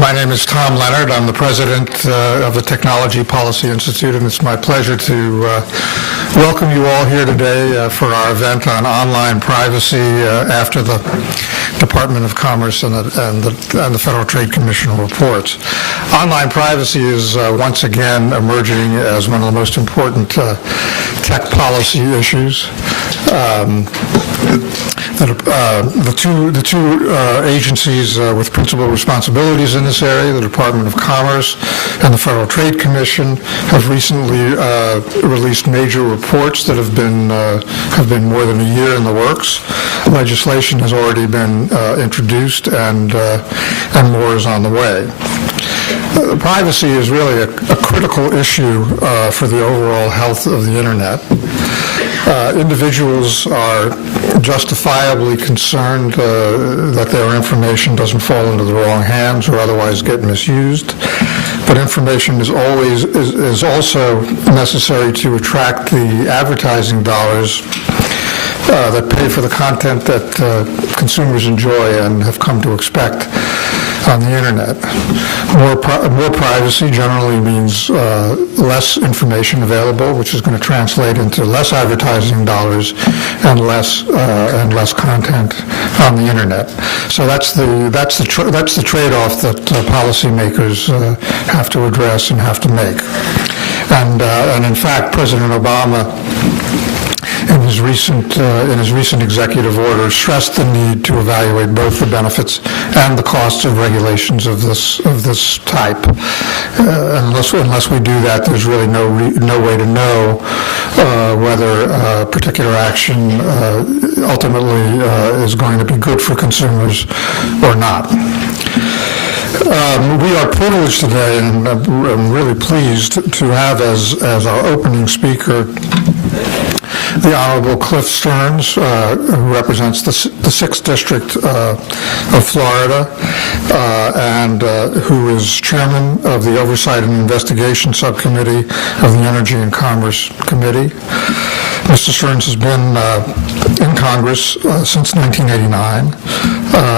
My name is Tom Leonard. I'm the president of the Technology Policy Institute, and it's my pleasure to welcome you all here today for our event on online privacy after the Department of Commerce and the Federal Trade Commission reports. Online privacy is once again emerging as one of the most important tech policy issues. The two agencies with principal responsibilities in this area, the Department of Commerce and the Federal Trade Commission, have recently released major reports that have been more than a year in the works. Legislation has already been introduced, and more is on the way. Privacy is really a critical issue for the overall health of the Internet. Individuals are justifiably concerned that their information doesn't fall into the wrong hands or otherwise get misused. But information is also necessary to attract the advertising dollars that pay for the content that consumers enjoy and have come to expect on the Internet. More privacy generally means less information available, which is going to translate into less advertising dollars and less content on the Internet. So that's the trade-off that policymakers have to address and have to make. And in fact, President Obama, in his recent executive order, stressed the need to evaluate both the benefits and the costs of regulations of this type. Unless we do that, there's really no way to know whether a particular action ultimately is going to be good for consumers or not. We are privileged today, and I'm really pleased to have as our opening speaker the Honorable Cliff Stearns, who represents the 6th District of Florida, and who is chairman of the Oversight and Investigation Subcommittee of the Energy and Commerce Committee. Mr. Stearns has been in Congress since 1989.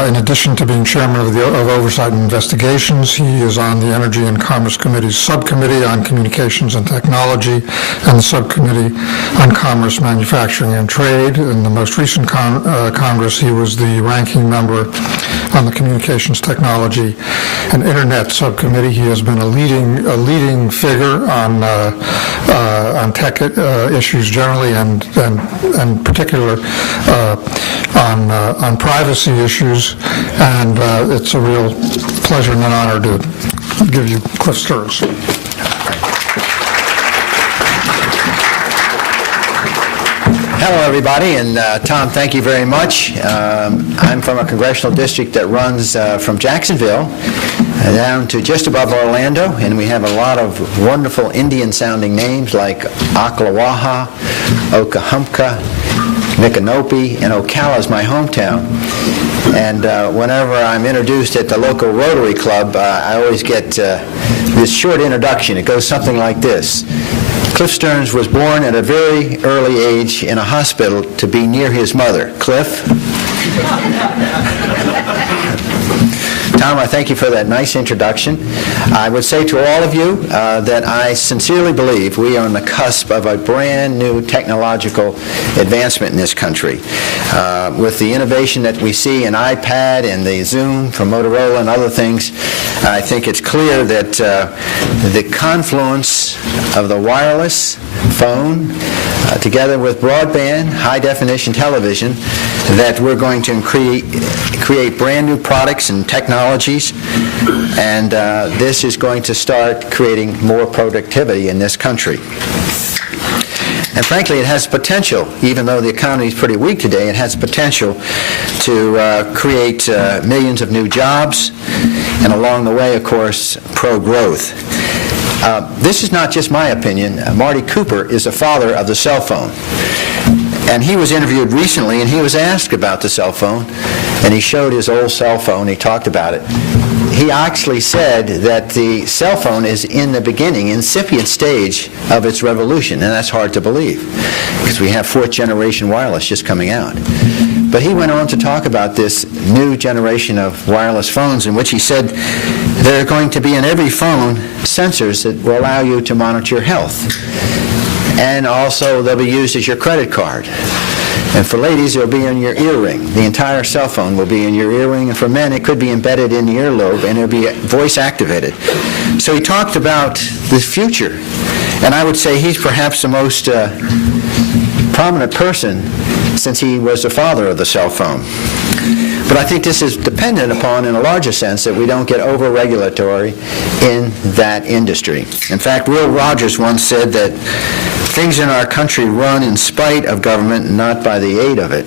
In addition to being chairman of Oversight and Investigations, he is on the Energy and Commerce Committee's Subcommittee on Communications and Technology and the Subcommittee on Commerce, Manufacturing, and Trade. In the most recent Congress, he was the ranking member on the Communications Technology and Internet Subcommittee. He has been a leading figure on tech issues generally, and particular on privacy issues, and it's a real pleasure and an honor to give you Cliff Stearns. Hello, everybody, and Tom, thank you very much. I'm from a congressional district that runs from Jacksonville down to just above Orlando, and we have a lot of wonderful Indian-sounding names like Ocklawaha, Okahumpka, Micanopy, and Ocala is my hometown. And whenever I'm introduced at the local Rotary Club, I always get this short introduction. It goes something like this. Cliff Stearns was born at a very early age in a hospital to be near his mother. Cliff? Tom, I thank you for that nice introduction. I would say to all of you that I sincerely believe we are on the cusp of a brand new technological advancement in this country. With the innovation that we see in iPad and the Zoom from Motorola and other things, I think it's clear that the confluence of the wireless phone together with broadband, high-definition television, that we're going to create brand new products and technologies, and this is going to start creating more productivity in this country. And frankly, it has potential, even though the economy is pretty weak today, it has potential to create millions of new jobs, and along the way, of course, pro-growth. This is not just my opinion. Marty Cooper is the father of the cell phone. And he was interviewed recently, and he was asked about the cell phone, and he showed his old cell phone. He talked about it. He actually said that the cell phone is in the beginning, incipient stage of its revolution, and that's hard to believe because we have 4th generation wireless just coming out. But he went on to talk about this new generation of wireless phones in which he said there are going to be in every phone sensors that will allow you to monitor your health. And also they'll be used as your credit card. And for ladies, it'll be in your earring. The entire cell phone will be in your earring. And for men, it could be embedded in the earlobe, and it'll be voice activated. So he talked about the future. And I would say he's perhaps the most prominent person since he was the father of the cell phone. But I think this is dependent upon, in a larger sense, that we don't get over-regulatory in that industry. In fact, Will Rogers once said that things in our country run in spite of government, not by the aid of it.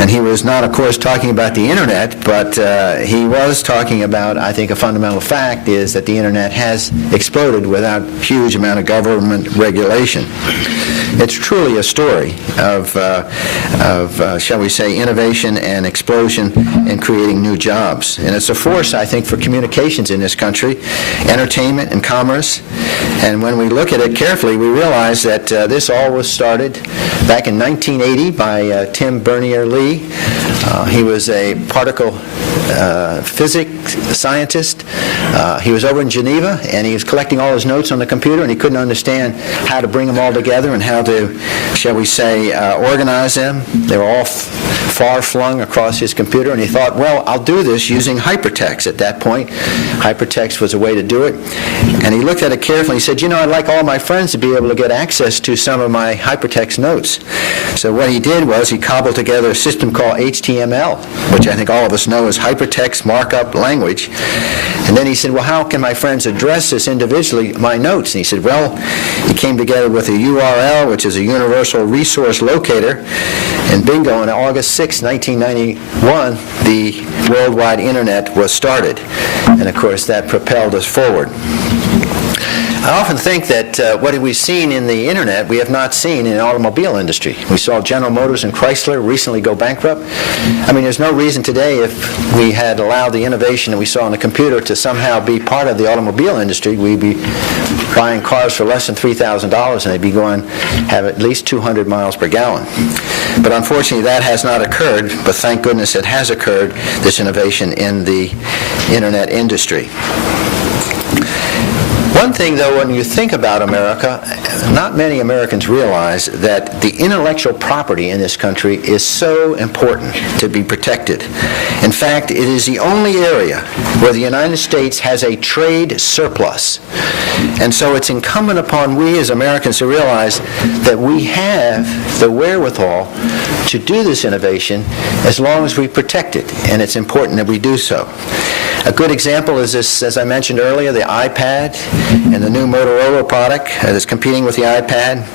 And he was not, of course, talking about the Internet, but he was talking about, I think, a fundamental fact is that the Internet has exploded without a huge amount of government regulation. It's truly a story of shall we say, innovation and explosion in creating new jobs. And it's a force, I think, for communications in this country, entertainment and commerce. And when we look at it carefully, we realize that this all was started back in 1980 by Tim Berners-Lee. He was a particle physics scientist. He was over in Geneva, and he was collecting all his notes on the computer, and he couldn't understand how to bring them all together and how to, shall we say, organize them. They were all far-flung across his computer, and he thought, well, I'll do this using hypertext at that point. Hypertext was a way to do it. And he looked at it carefully. He said, you know, I'd like all my friends to be able to get access to some of my hypertext notes. So what he did was he cobbled together a system called HTML, which I think all of us know as hypertext markup language. And then he said, well, how can my friends address this individually, my notes? And he said, well, he came together with a URL, which is a Universal Resource Locator, and bingo, on August 6, 1991, the worldwide Internet was started. And of course, that propelled us forward. I often think that what we've seen in the Internet, we have not seen in the automobile industry. We saw General Motors and Chrysler recently go bankrupt. I mean, there's no reason today, if we had allowed the innovation that we saw on the computer to somehow be part of the automobile industry, we'd be buying cars for less than $3,000, and they'd be going, have at least 200 miles per gallon. But unfortunately, that has not occurred, but thank goodness it has occurred, this innovation in the Internet industry. One thing, though, when you think about America, not many Americans realize that the intellectual property in this country is so important to be protected. In fact, it is the only area where the United States has a trade surplus. And so it's incumbent upon we as Americans to realize that we have the wherewithal to do this innovation as long as we protect it, and it's important that we do so. A good example is this, as I mentioned earlier, the iPad and the new Motorola product that is competing with the iPad.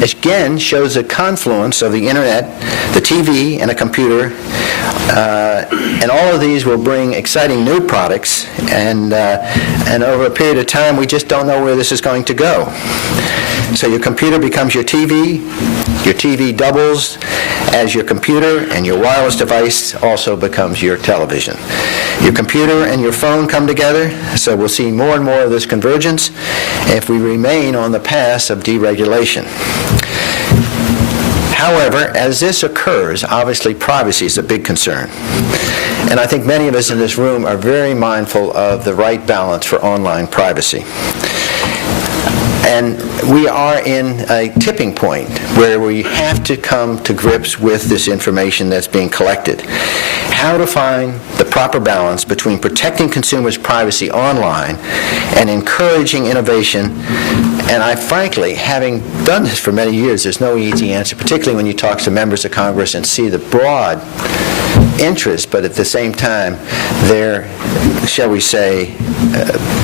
It again shows the confluence of the Internet, the TV, and a computer. And all of these will bring exciting new products, and over a period of time, we just don't know where this is going to go. So your computer becomes your TV doubles as your computer, and your wireless device also becomes your television. Your computer and your phone come together, so we'll see more and more of this convergence if we remain on the path of deregulation. However, as this occurs, obviously privacy is a big concern. And I think many of us in this room are very mindful of the right balance for online privacy. And we are in a tipping point where we have to come to grips with this information that's being collected. How to find the proper balance between protecting consumers' privacy online and encouraging innovation. And I frankly, having done this for many years, there's no easy answer, particularly when you talk to members of Congress and see the broad interest, but at the same time, their, shall we say,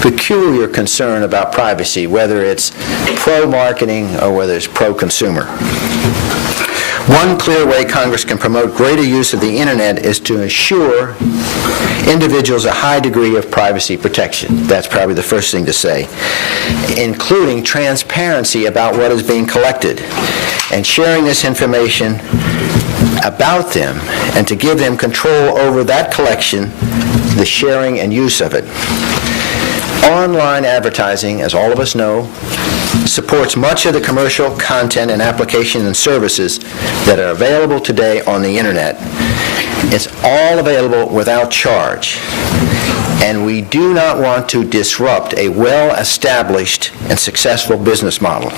peculiar concern about privacy, whether it's pro-marketing or whether it's pro-consumer. One clear way Congress can promote greater use of the Internet is to assure individuals a high degree of privacy protection. That's probably the first thing to say, including transparency about what is being collected and sharing this information about them, and to give them control over that collection, the sharing and use of it. Online advertising, as all of us know, supports much of the commercial content and application and services that are available today on the Internet. It's all available without charge. And we do not want to disrupt a well-established and successful business model.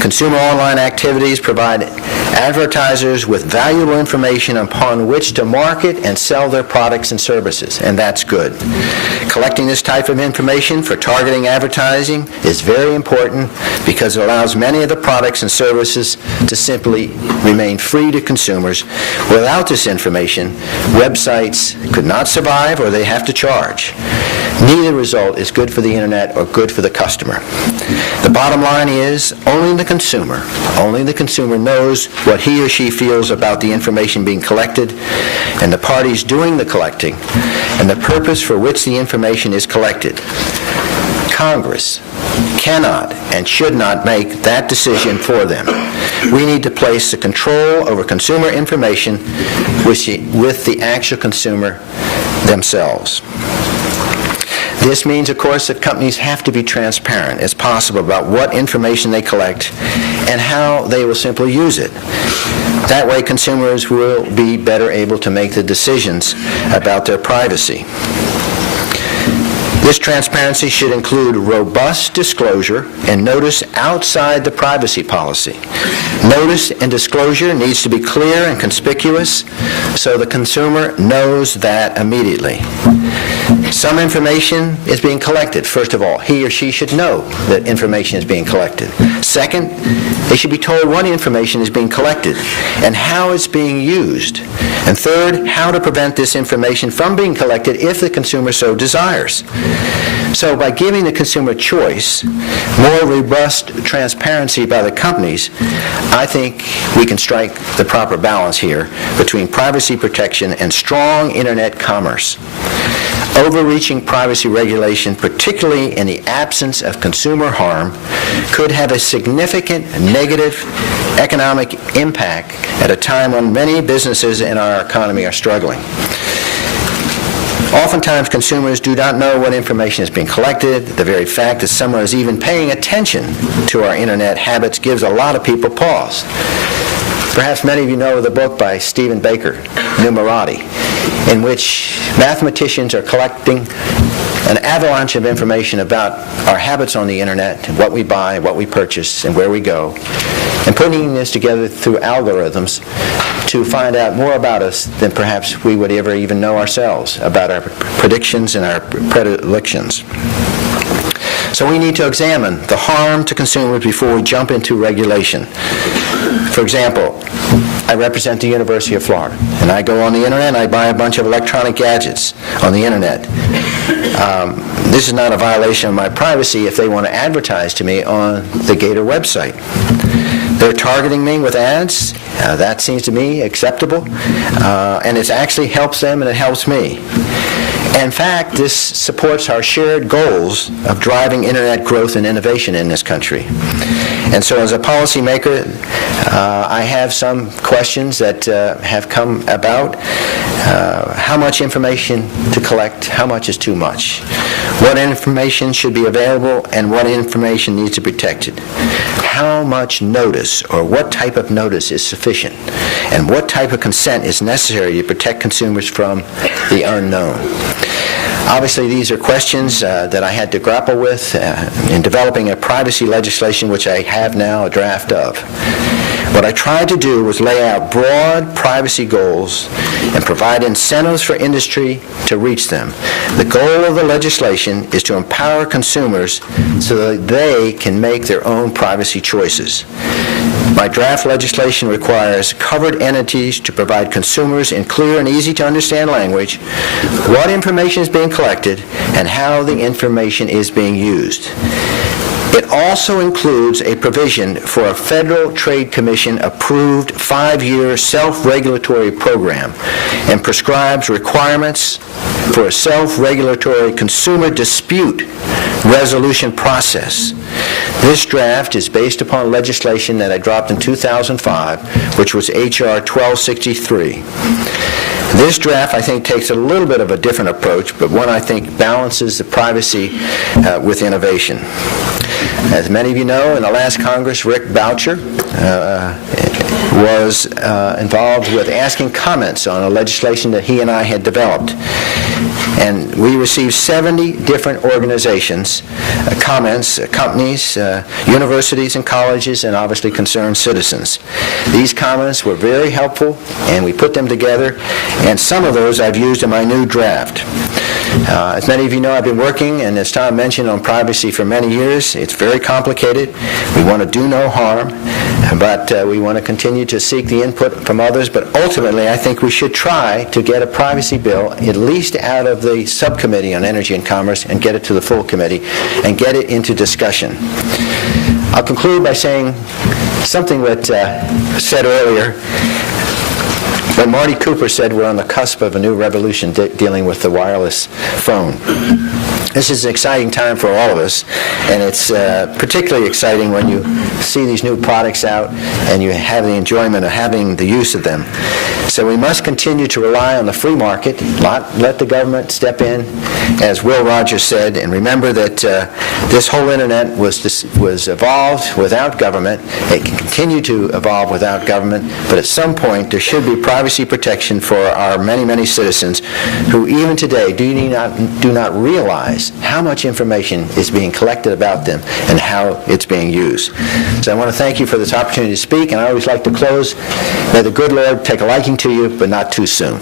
Consumer online activities provide advertisers with valuable information upon which to market and sell their products and services, and that's good. Collecting this type of information for targeting advertising is very important because it allows many of the products and services to simply remain free to consumers. Without this information, websites could not survive or they have to charge. Neither result is good for the Internet or good for the customer. The bottom line is only the consumer knows what he or she feels about the information being collected and the parties doing the collecting and the purpose for which the information is collected. Congress cannot and should not make that decision for them. We need to place the control over consumer information with the actual consumer themselves. This means, of course, that companies have to be transparent as possible about what information they collect and how they will simply use it. That way, consumers will be better able to make the decisions about their privacy. This transparency should include robust disclosure and notice outside the privacy policy. Notice and disclosure needs to be clear and conspicuous so the consumer knows that immediately. Some information is being collected. First of all, he or she should know that information is being collected. Second, they should be told what information is being collected and how it's being used. And third, how to prevent this information from being collected if the consumer so desires. So by giving the consumer choice, more robust transparency by the companies, I think we can strike the proper balance here between privacy protection and strong Internet commerce. Overreaching privacy regulation, particularly in the absence of consumer harm, could have a significant negative economic impact at a time when many businesses in our economy are struggling. Oftentimes, consumers do not know what information is being collected. The very fact that someone is even paying attention to our Internet habits gives a lot of people pause. Perhaps many of you know the book by Stephen Baker, Numerati, in which mathematicians are collecting an avalanche of information about our habits on the Internet, what we buy, what we purchase, and where we go, and putting this together through algorithms to find out more about us than perhaps we would ever even know ourselves about our predictions and our predilections. So we need to examine the harm to consumers before we jump into regulation. For example, I represent the University of Florida, and I go on the Internet and I buy a bunch of electronic gadgets on the Internet. This is not a violation of my privacy if they want to advertise to me on the Gator website. They're targeting me with ads. That seems to me acceptable, and it actually helps them and it helps me. In fact, this supports our shared goals of driving Internet growth and innovation in this country. And so as a policymaker, I have some questions that have come about. How much information to collect? How much is too much? What information should be available and what information needs to be protected? How much notice or what type of notice is sufficient? And what type of consent is necessary to protect consumers from the unknown? Obviously, these are questions that I had to grapple with in developing a privacy legislation, which I have now a draft of. What I tried to do was lay out broad privacy goals and provide incentives for industry to reach them. The goal of the legislation is to empower consumers so that they can make their own privacy choices. My draft legislation requires covered entities to provide consumers in clear and easy-to-understand language what information is being collected and how the information is being used. It also includes a provision for a Federal Trade Commission-approved 5-year self-regulatory program and prescribes requirements for a self-regulatory consumer dispute resolution process. This draft is based upon legislation that I dropped in 2005, which was H.R. 1263. This draft, I think, takes a little bit of a different approach, but one I think balances the privacy with innovation. As many of you know, in the last Congress, Rick Boucher was involved with asking comments on a legislation that he and I had developed. And we received 70 different organizations, comments, companies, universities and colleges, and obviously concerned citizens. These comments were very helpful, and we put them together, and some of those I've used in my new draft. As many of you know, I've been working, and as Tom mentioned, on privacy for many years. It's very complicated. We want to do no harm, but we want to continue to seek the input from others. But ultimately, I think we should try to get a privacy bill at least out of the subcommittee on energy and commerce and get it to the full committee and get it into discussion. I'll conclude by saying something that said earlier. When Marty Cooper said we're on the cusp of a new revolution dealing with the wireless phone. This is an exciting time for all of us, and it's particularly exciting when you see these new products out and you have the enjoyment of having the use of them. So we must continue to rely on the free market, let the government step in, as Will Rogers said, and remember that this whole Internet was evolved without government. It can continue to evolve without government, but at some point there should be privacy protection for our many, many citizens who even today do not realize how much information is being collected about them and how it's being used. So I want to thank you for this opportunity to speak, and I always like to close. May the good Lord take a liking to you, but not too soon.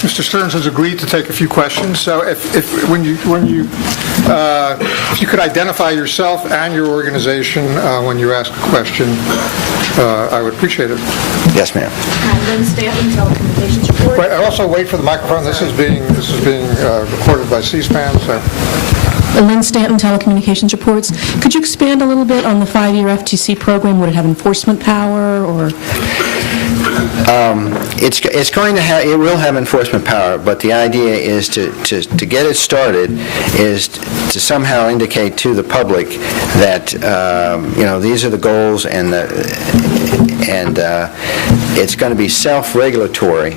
Mr. Stearns has agreed to take a few questions. So if you could identify yourself and your organization when you ask a question, I would appreciate it. Yes, ma'am. Lynn Stanton, Telecommunications Report. Wait, also wait for the microphone. This is being recorded by C-SPAN. So. Lynn Stanton, Telecommunications Reports. Could you expand a little bit on the 5-year FTC program? Would it have enforcement power, or? It's going to have, it will have enforcement power, but the idea is to get it started is to somehow indicate to the public that these are the goals and it's going to be self-regulatory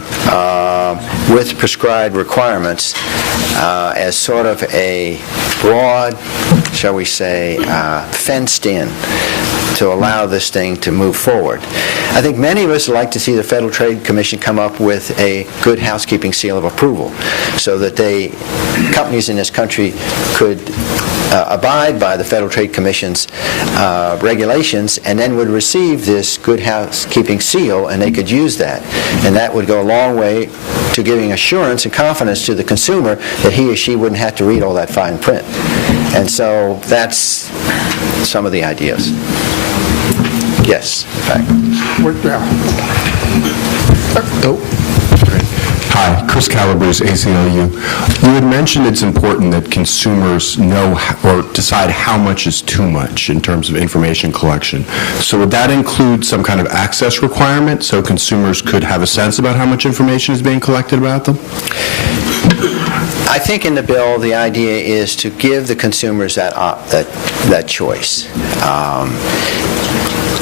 with prescribed requirements as sort of a broad, shall we say, fenced in to allow this thing to move forward. I think many of us would like to see the Federal Trade Commission come up with a good housekeeping seal of approval so that companies in this country could abide by the Federal Trade Commission's regulations and then would receive this good housekeeping seal, and they could use that. And that would go a long way to giving assurance and confidence to the consumer that he or she wouldn't have to read all that fine print. And so that's some of the ideas. Yes, in fact. Hi, Chris Calabrese, ACLU. You had mentioned it's important that consumers know or decide how much is too much in terms of information collection. So would that include some kind of access requirement so consumers could have a sense about how much information is being collected about them? I think in the bill the idea is to give the consumers that choice.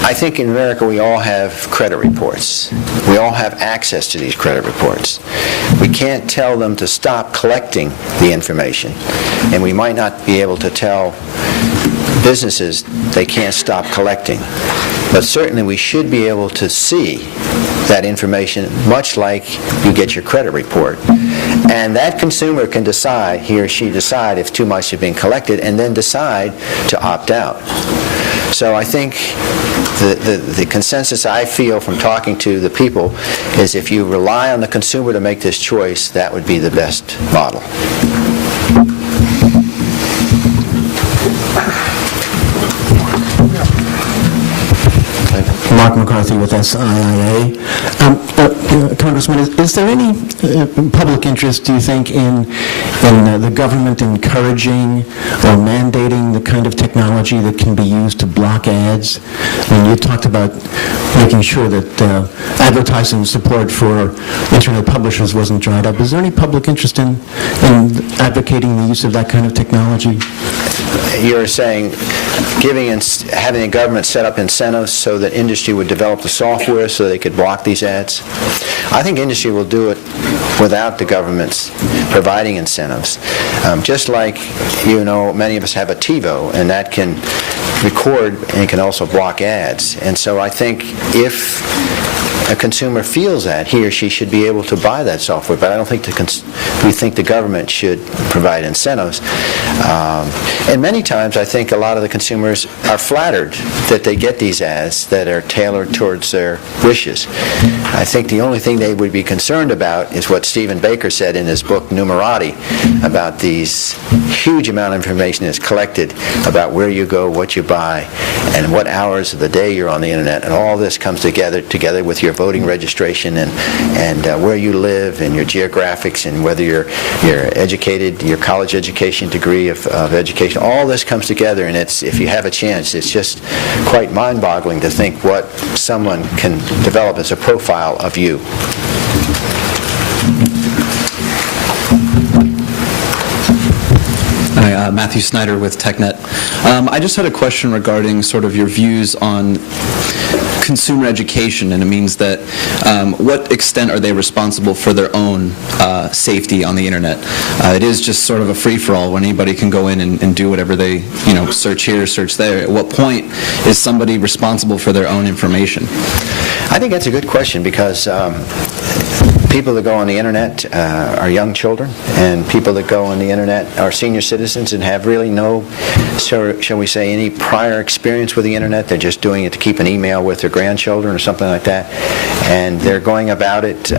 I think in America we all have credit reports. We all have access to these credit reports. We can't tell them to stop collecting the information, and we might not be able to tell businesses they can't stop collecting. But certainly we should be able to see that information much like you get your credit report. And that consumer can decide, he or she decide if too much is being collected and then decide to opt out. So I think the consensus I feel from talking to the people is if you rely on the consumer to make this choice, that would be the best model. Mark McCarthy with SIIA. Congressman, is there any public interest, do you think, in the government encouraging or mandating the kind of technology that can be used to block ads? I mean, you talked about making sure that advertising support for Internet publishers wasn't dried up. Is there any public interest in advocating the use of that kind of technology? You're saying having the government set up incentives so that industry would develop the software so they could block these ads? I think industry will do it without the government's providing incentives. Just like, many of us have a TiVo, and that can record and it can also block ads. And so I think if a consumer feels that, he or she should be able to buy that software. But I don't think we think the government should provide incentives. And many times I think a lot of the consumers are flattered that they get these ads that are tailored towards their wishes. I think the only thing they would be concerned about is what Stephen Baker said in his book Numerati, about these huge amount of information that's collected about where you go, what you buy, and what hours of the day you're on the internet. And all this comes together with your voting registration and where you live and your geographics and whether you're educated, your college education degree of education. All this comes together, and if you have a chance, it's just quite mind-boggling to think what someone can develop as a profile of you. Hi, Matthew Snyder with TechNet. I just had a question regarding sort of your views on consumer education, and it means that what extent are they responsible for their own safety on the internet? It is just sort of a free-for-all when anybody can go in and do whatever they, search here, search there. At what point is somebody responsible for their own information? I think that's a good question because people that go on the internet are young children, and people that go on the internet are senior citizens and have really no, shall we say, any prior experience with the internet. They're just doing it to keep an email with their grandchildren or something like that, and they're going about it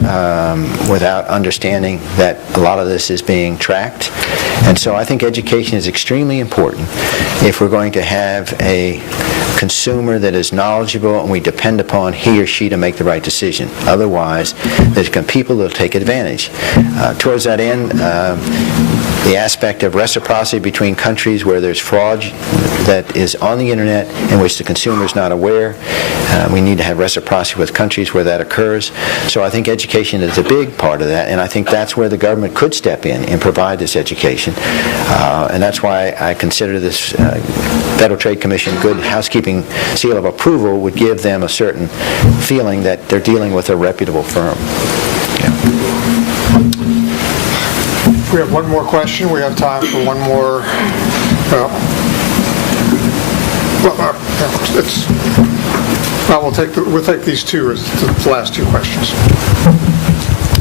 without understanding that a lot of this is being tracked. And so I think education is extremely important if we're going to have a consumer that is knowledgeable and we depend upon he or she to make the right decision. Otherwise, there's people that will take advantage. Towards that end, the aspect of reciprocity between countries where there's fraud that is on the internet in which the consumer is not aware. We need to have reciprocity with countries where that occurs. So I think education is a big part of that, and I think that's where the government could step in and provide this education. And that's why I consider this Federal Trade Commission good housekeeping seal of approval would give them a certain feeling that they're dealing with a reputable firm. We have one more question. We have time for one more. We'll take these two as the last two questions.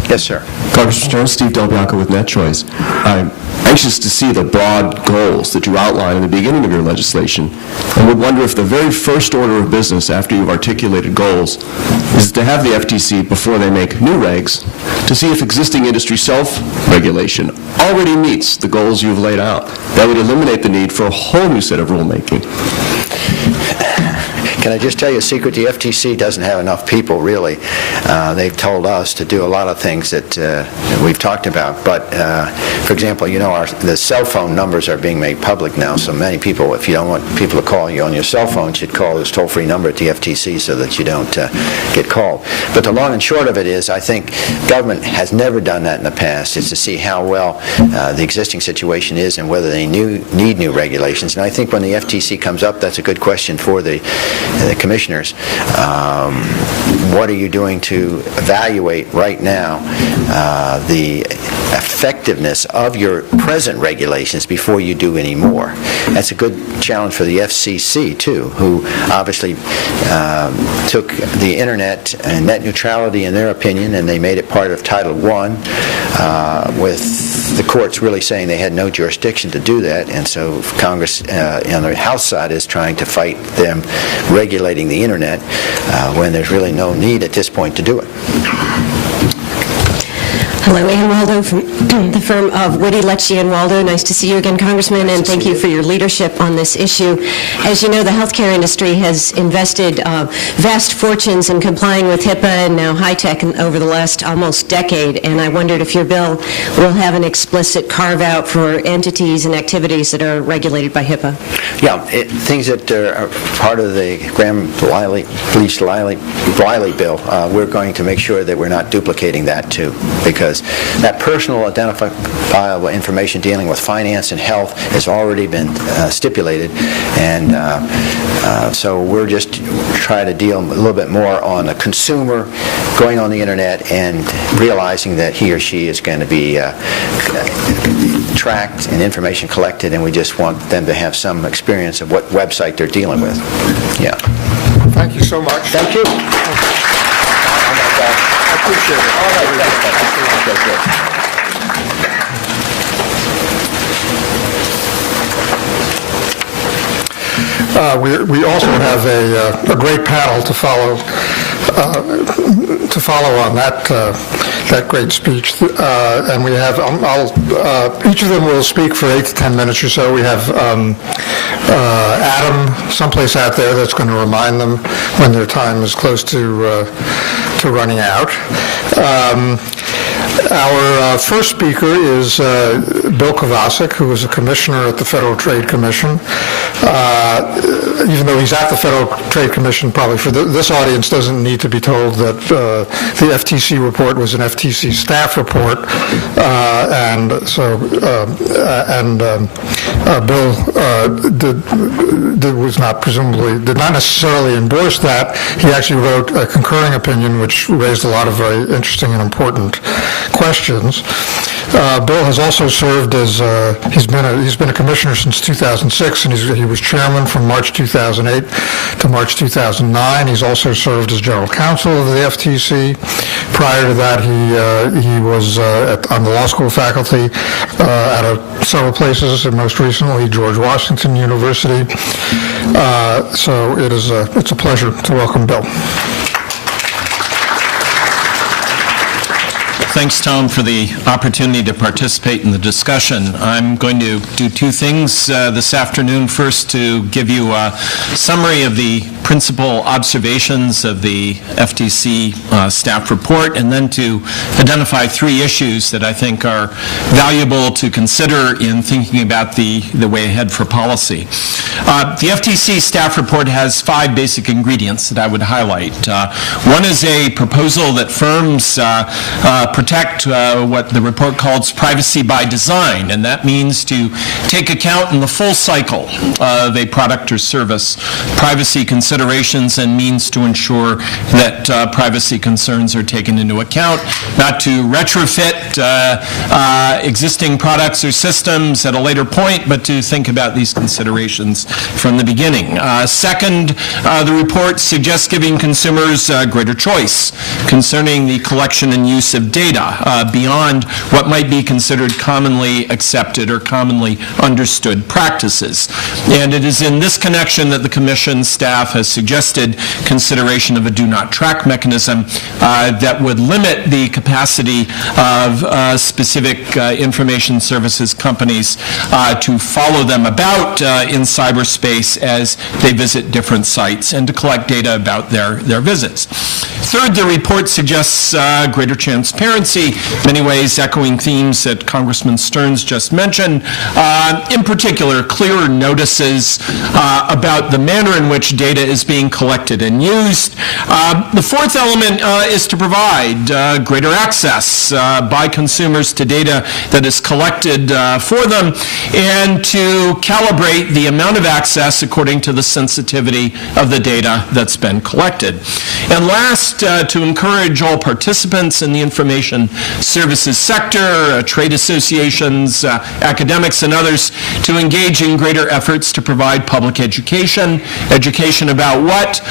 Yes, sir. Congressman Jones, Steve Del Bianco with NetChoice. I'm anxious to see the broad goals that you outline in the beginning of your legislation, and would wonder if the very first order of business after you've articulated goals is to have the FTC, before they make new regs, to see if existing industry self-regulation already meets the goals you've laid out. That would eliminate the need for a whole new set of rulemaking. Can I just tell you a secret? The FTC doesn't have enough people, really. They've told us to do a lot of things that we've talked about. But, for example, the cell phone numbers are being made public now, so many people, if you don't want people to call you on your cell phone, should call this toll-free number at the FTC so that you don't get called. But the long and short of it is, I think government has never done that in the past, is to see how well the existing situation is and whether they need new regulations. And I think when the FTC comes up, that's a good question for the commissioners. What are you doing to evaluate right now the effectiveness of your present regulations before you do any more? That's a good challenge for the FCC, too, who obviously took the internet and net neutrality in their opinion, and they made it part of Title I, with the courts really saying they had no jurisdiction to do that, and so Congress on the House side is trying to fight them regulating the internet when there's really no need at this point to do it. Hello, Ann Waldo from the firm of Whitty, Lecce & Waldo. Nice to see you again, Congressman, and thank you for your leadership on this issue. As you know, the healthcare industry has invested vast fortunes in complying with HIPAA and now high-tech over the last almost decade, and I wondered if your bill will have an explicit carve-out for entities and activities that are regulated by HIPAA. Yeah, things that are part of the Graham-Wiley bill, we're going to make sure that we're not duplicating that, too, because because that personal identifiable information dealing with finance and health has already been stipulated, and so we're just trying to deal a little bit more on the consumer going on the internet and realizing that he or she is going to be tracked and information collected, and we just want them to have some experience of what website they're dealing with. Yeah. Thank you so much. Thank you. I appreciate it. All right, thanks. Okay, good. We also have a great panel to follow on that great speech, and we have each of them will speak for 8 to 10 minutes or so. We have Adam someplace out there that's going to remind them when their time is close to running out. Our first speaker is Bill Kovacic, who is a commissioner at the Federal Trade Commission. Even though he's at the Federal Trade Commission, probably for this audience doesn't need to be told that the FTC report was an FTC staff report, and so Bill did not necessarily endorse that. He actually wrote a concurring opinion, which raised a lot of very interesting and important questions. Bill has also served as he's been a commissioner since 2006, and he was chairman from March 2008 to March 2009. He's also served as general counsel of the FTC. Prior to that, he was on the law school faculty at several places, and most recently George Washington University. So it's a pleasure to welcome Bill. Thanks, Tom, for the opportunity to participate in the discussion. I'm going to do two things this afternoon. First, to give you a summary of the principal observations of the FTC staff report, and then to identify 3 issues that I think are valuable to consider in thinking about the way ahead for policy. The FTC staff report has 5 basic ingredients that I would highlight. One is a proposal that firms protect what the report calls privacy by design, and that means to take account in the full cycle of a product or service privacy considerations and means to ensure that privacy concerns are taken into account, not to retrofit existing products or systems at a later point, but to think about these considerations from the beginning. Second, the report suggests giving consumers greater choice concerning the collection and use of data beyond what might be considered commonly accepted or commonly understood practices. And it is in this connection that the Commission staff has suggested consideration of a do-not-track mechanism that would limit the capacity of specific information services companies to follow them about in cyberspace as they visit different sites and to collect data about their visits. Third, the report suggests greater transparency, in many ways echoing themes that Congressman Stearns just mentioned. In particular, clearer notices about the manner in which data is being collected and used. The fourth element is to provide greater access by consumers to data that is collected for them, and to calibrate the amount of access according to the sensitivity of the data that's been collected. And last, to encourage all participants in the information services sector, trade associations, academics, and others to engage in greater efforts to provide public education about what,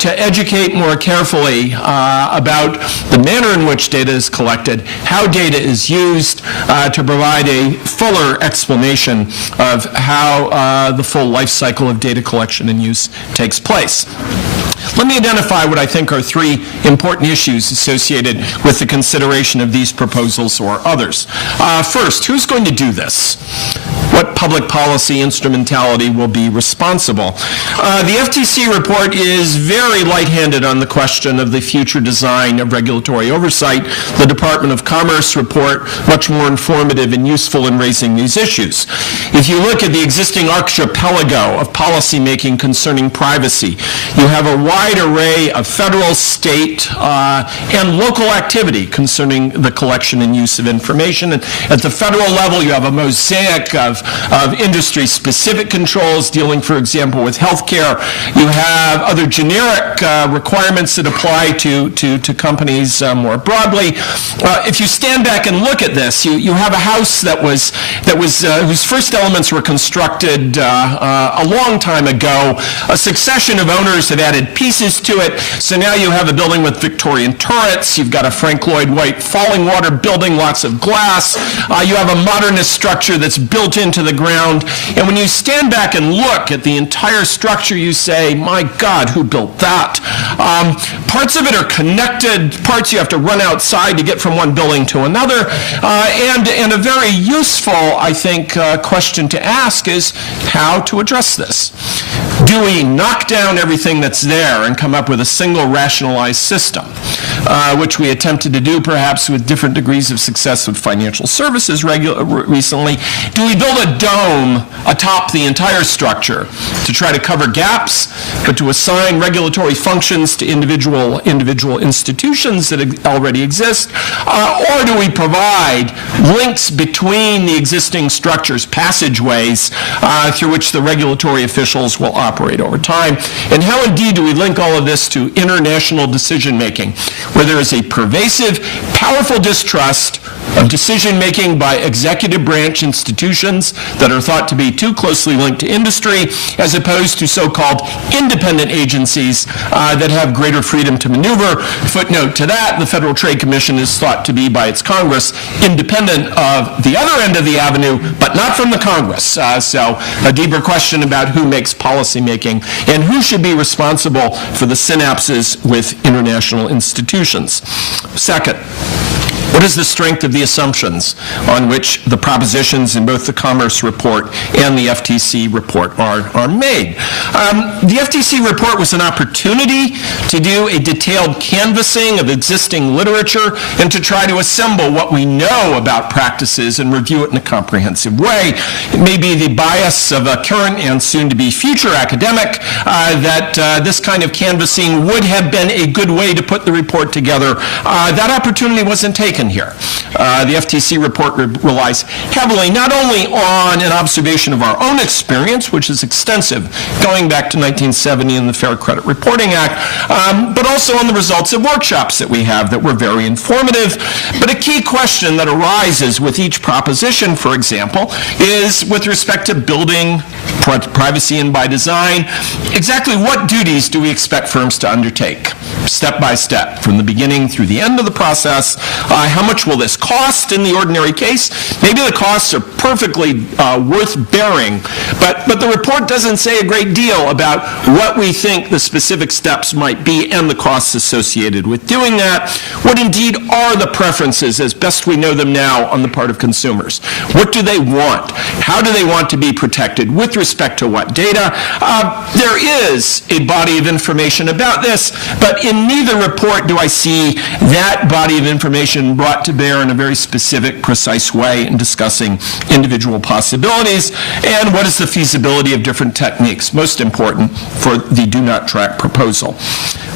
to educate more carefully about the manner in which data is collected, how data is used, to provide a fuller explanation of how the full life cycle of data collection and use takes place. Let me identify what I think are 3 important issues associated with the consideration of these proposals or others. First, who's going to do this? what public policy instrumentality will be responsible. The FTC report is very light-handed on the question of the future design of regulatory oversight. The Department of Commerce report, much more informative and useful in raising these issues. If you look at the existing archipelago of policymaking concerning privacy, you have a wide array of federal, state, and local activity concerning the collection and use of information. And at the federal level, you have a mosaic of industry-specific controls dealing, for example, with healthcare. You have other generic requirements that apply to companies more broadly. If you stand back and look at this, you have a house that was whose first elements were constructed a long time ago. A succession of owners have added pieces to it. So now you have a building with Victorian turrets. You've got a Frank Lloyd Wright falling water building, lots of glass. You have a modernist structure that's built into the ground. And when you stand back and look at the entire structure, you say, my God, who built that? Parts of it are connected. Parts you have to run outside to get from one building to another. And a very useful, I think, question to ask is how to address this. Do we knock down everything that's there and come up with a single rationalized system, which we attempted to do perhaps with different degrees of success with financial services recently? Do we build a dome atop the entire structure to try to cover gaps, but to assign regulatory functions to individual institutions that already exist? Or do we provide links between the existing structures, passageways through which the regulatory officials will operate over time? And how indeed do we link all of this to international decision-making, where there is a pervasive, powerful distrust of decision-making by executive branch institutions that are thought to be too closely linked to industry, as opposed to so-called independent agencies that have greater freedom to maneuver. Footnote to that, the Federal Trade Commission is thought to be by its Congress independent of the other end of the avenue, but not from the Congress. So a deeper question about who makes policymaking and who should be responsible for the synapses with international institutions. Second, what is the strength of the assumptions on which the propositions in both the Commerce Report and the FTC report are made? The FTC report was an opportunity to do a detailed canvassing of existing literature and to try to assemble what we know about practices and review it in a comprehensive way. It may be the bias of a current and soon-to-be future academic that this kind of canvassing would have been a good way to put the report together. That opportunity wasn't taken here. The FTC report relies heavily not only on an observation of our own experience, which is extensive, going back to 1970 and the Fair Credit Reporting Act, but also on the results of workshops that we have that were very informative. But a key question that arises with each proposition, for example, is with respect to building privacy and by design, exactly what duties do we expect firms to undertake, step by step, from the beginning through the end of the process? How much will this cost in the ordinary case? Maybe the costs are perfectly worth bearing, but the report doesn't say a great deal about what we think the specific steps might be and the costs associated with doing that. What indeed are the preferences, as best we know them now, on the part of consumers? What do they want? How do they want to be protected? With respect to what data? There is a body of information about this, but in neither report do I see that body of information brought to bear in a very specific, precise way in discussing individual possibilities and what is the feasibility of different techniques, most important for the do not track proposal.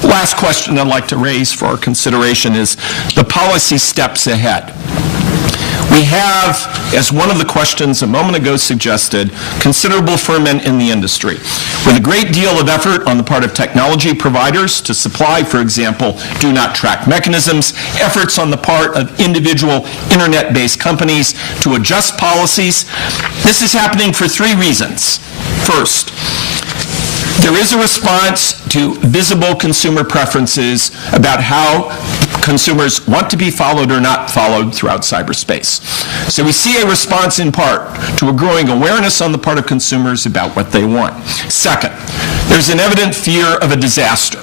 Last question I'd like to raise for our consideration is the policy steps ahead. We have, as one of the questions a moment ago suggested, considerable ferment in the industry, with a great deal of effort on the part of technology providers to supply, for example, do not track mechanisms, efforts on the part of individual internet-based companies to adjust policies. This is happening for three reasons. First, there is a response to visible consumer preferences about how consumers want to be followed or not followed throughout cyberspace. So we see a response in part to a growing awareness on the part of consumers about what they want. Second, there's an evident fear of a disaster.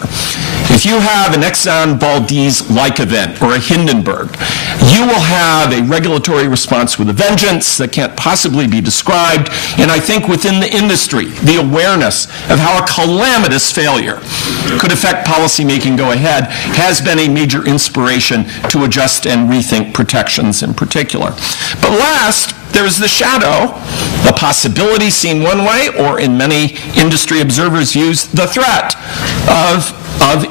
If you have an Exxon Valdez-like event or a Hindenburg, you will have a regulatory response with a vengeance that can't possibly be described. And I think within the industry, the awareness of how a calamitous failure could affect policymaking go ahead has been a major inspiration to adjust and rethink protections in particular. But last, there's the shadow, the possibility seen one way, or in many industry observers' views, the threat of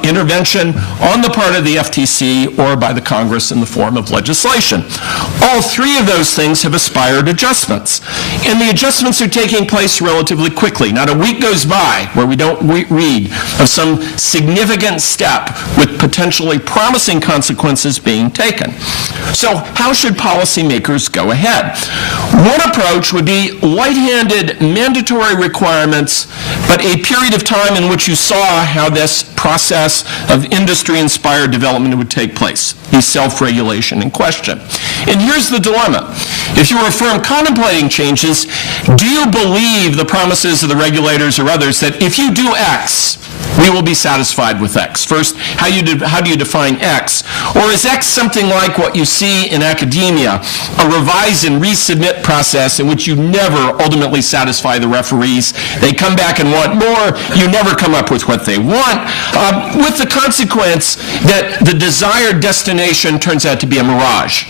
intervention on the part of the FTC or by the Congress in the form of legislation. All three of those things have aspired adjustments. And the adjustments are taking place relatively quickly. Not a week goes by where we don't read of some significant step with potentially promising consequences being taken. So how should policymakers go ahead? One approach would be light-handed mandatory requirements, but a period of time in which you saw how this process of industry-inspired development would take place, the self-regulation in question. And here's the dilemma. If you're a firm contemplating changes, do you believe the promises of the regulators or others that if you do X, we will be satisfied with X? First, how do you define X? Or is X something like what you see in academia, a revise and resubmit process in which you never ultimately satisfy the referees? They come back and want more. You never come up with what they want, with the consequence that the desired destination turns out to be a mirage.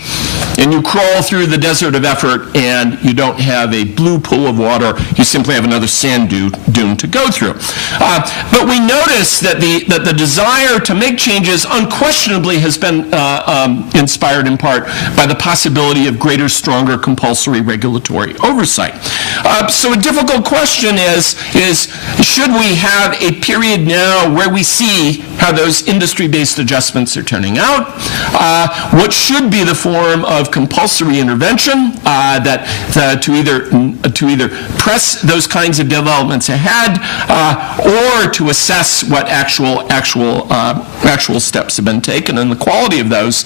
And you crawl through the desert of effort and you don't have a blue pool of water. You simply have another sand dune to go through. But we notice that the desire to make changes unquestionably has been inspired in part by the possibility of greater, stronger compulsory regulatory oversight. So a difficult question is should we have a period now where we see how those industry-based adjustments are turning out? What should be the form of compulsory intervention to either press those kinds of developments ahead or to assess what actual steps have been taken and the quality of those.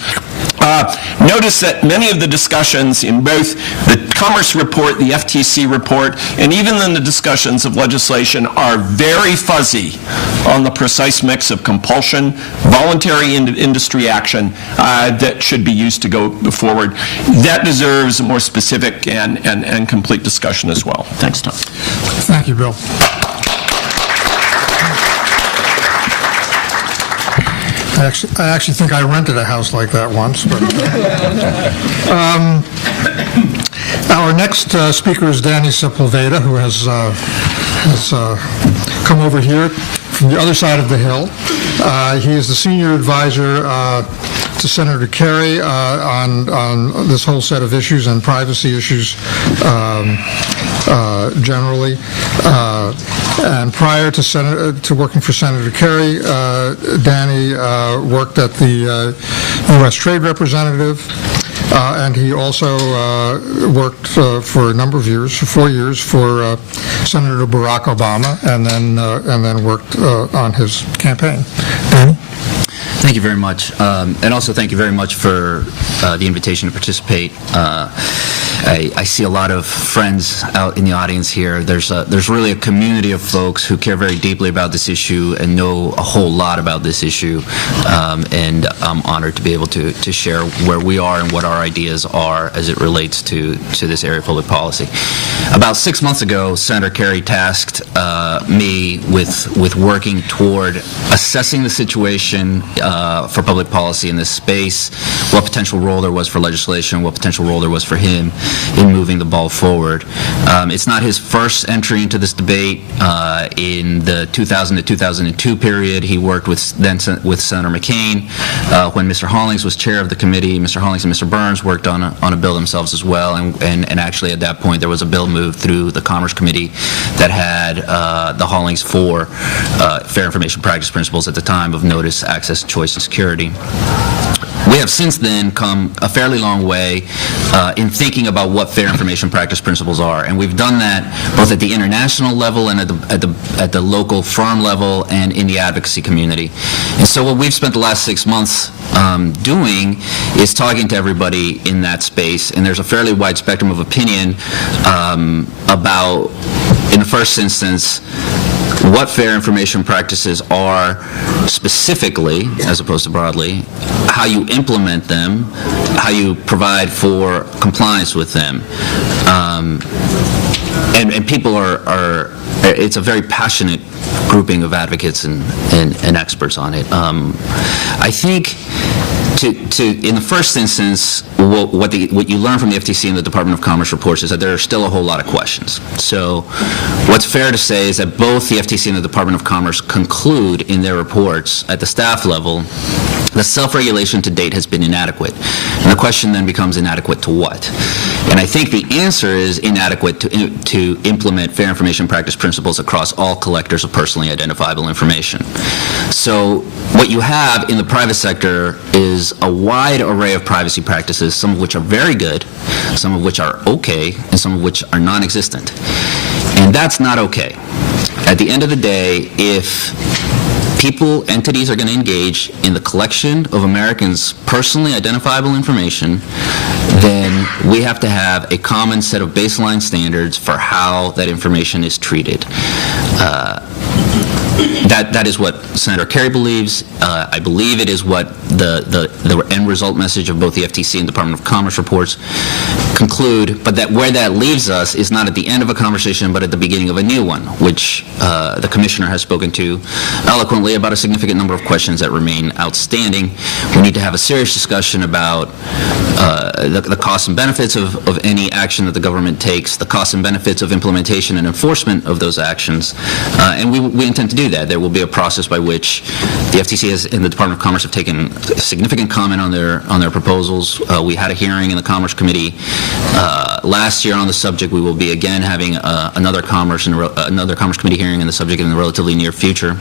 Notice that many of the discussions in both the Commerce Report, the FTC report, and even in the discussions of legislation are very fuzzy on the precise mix of compulsion, voluntary industry action that should be used to go forward. That deserves a more specific and complete discussion as well. Thanks, Tom. Thank you, Bill. I actually think I rented a house like that once. But, our next speaker is Danny Sepulveda, who has come over here from the other side of the hill. He is the senior advisor to Senator Kerry on this whole set of issues and privacy issues generally. And prior to working for Senator Kerry, Danny worked at the U.S. Trade Representative, and he also worked for a number of years, for 4 years, for Senator Barack Obama, and then worked on his campaign. Danny? Thank you very much. And also thank you very much for the invitation to participate. I see a lot of friends out in the audience here. There's really a community of folks who care very deeply about this issue and know a whole lot about this issue. And I'm honored to be able to share where we are and what our ideas are as it relates to this area of public policy. About 6 months ago, Senator Kerry tasked me with working toward assessing the situation for public policy in this space, what potential role there was for legislation, what potential role there was for him in moving the ball forward. It's not his first entry into this debate. In the 2000 to 2002 period, he worked with Senator McCain. When Mr. Hollings was chair of the committee, Mr. Hollings and Mr. Burns worked on a bill themselves as well, and actually at that point there was a bill moved through the Commerce Committee that had the Hollings 4 Fair Information Practice Principles at the time of notice, access, choice, and security. We have since then come a fairly long way in thinking about what fair information practice principles are, and we've done that both at the international level and at the local firm level and in the advocacy community. And so what we've spent the last 6 months doing is talking to everybody in that space, and there's a fairly wide spectrum of opinion about, in the first instance, what fair information practices are specifically, as opposed to broadly, how you implement them, how you provide for compliance with them. And people are it's a very passionate grouping of advocates and experts on it. I think in the first instance, what you learn from the FTC and the Department of Commerce reports is that there are still a whole lot of questions. So what's fair to say is that both the FTC and the Department of Commerce conclude in their reports at the staff level that self-regulation to date has been inadequate. And the question then becomes, inadequate to what? And I think the answer is inadequate to implement fair information practice principles across all collectors of personally identifiable information. So what you have in the private sector is a wide array of privacy practices, some of which are very good, some of which are okay, and some of which are non-existent. And that's not okay. At the end of the day, if entities are going to engage in the collection of Americans' personally identifiable information, then we have to have a common set of baseline standards for how that information is treated. That is what Senator Kerry believes. I believe it is what the end result message of both the FTC and Department of Commerce reports conclude, but that where that leaves us is not at the end of a conversation, but at the beginning of a new one, which the Commissioner has spoken to eloquently about a significant number of questions that remain outstanding. We need to have a serious discussion about the costs and benefits of any action that the government takes, the costs and benefits of implementation and enforcement of those actions, and we intend to do that. There will be a process by which the FTC and the Department of Commerce have taken significant comment on their proposals. We had a hearing in the Commerce Committee last year on the subject. We will be again having another Commerce Committee hearing on the subject in the relatively near future.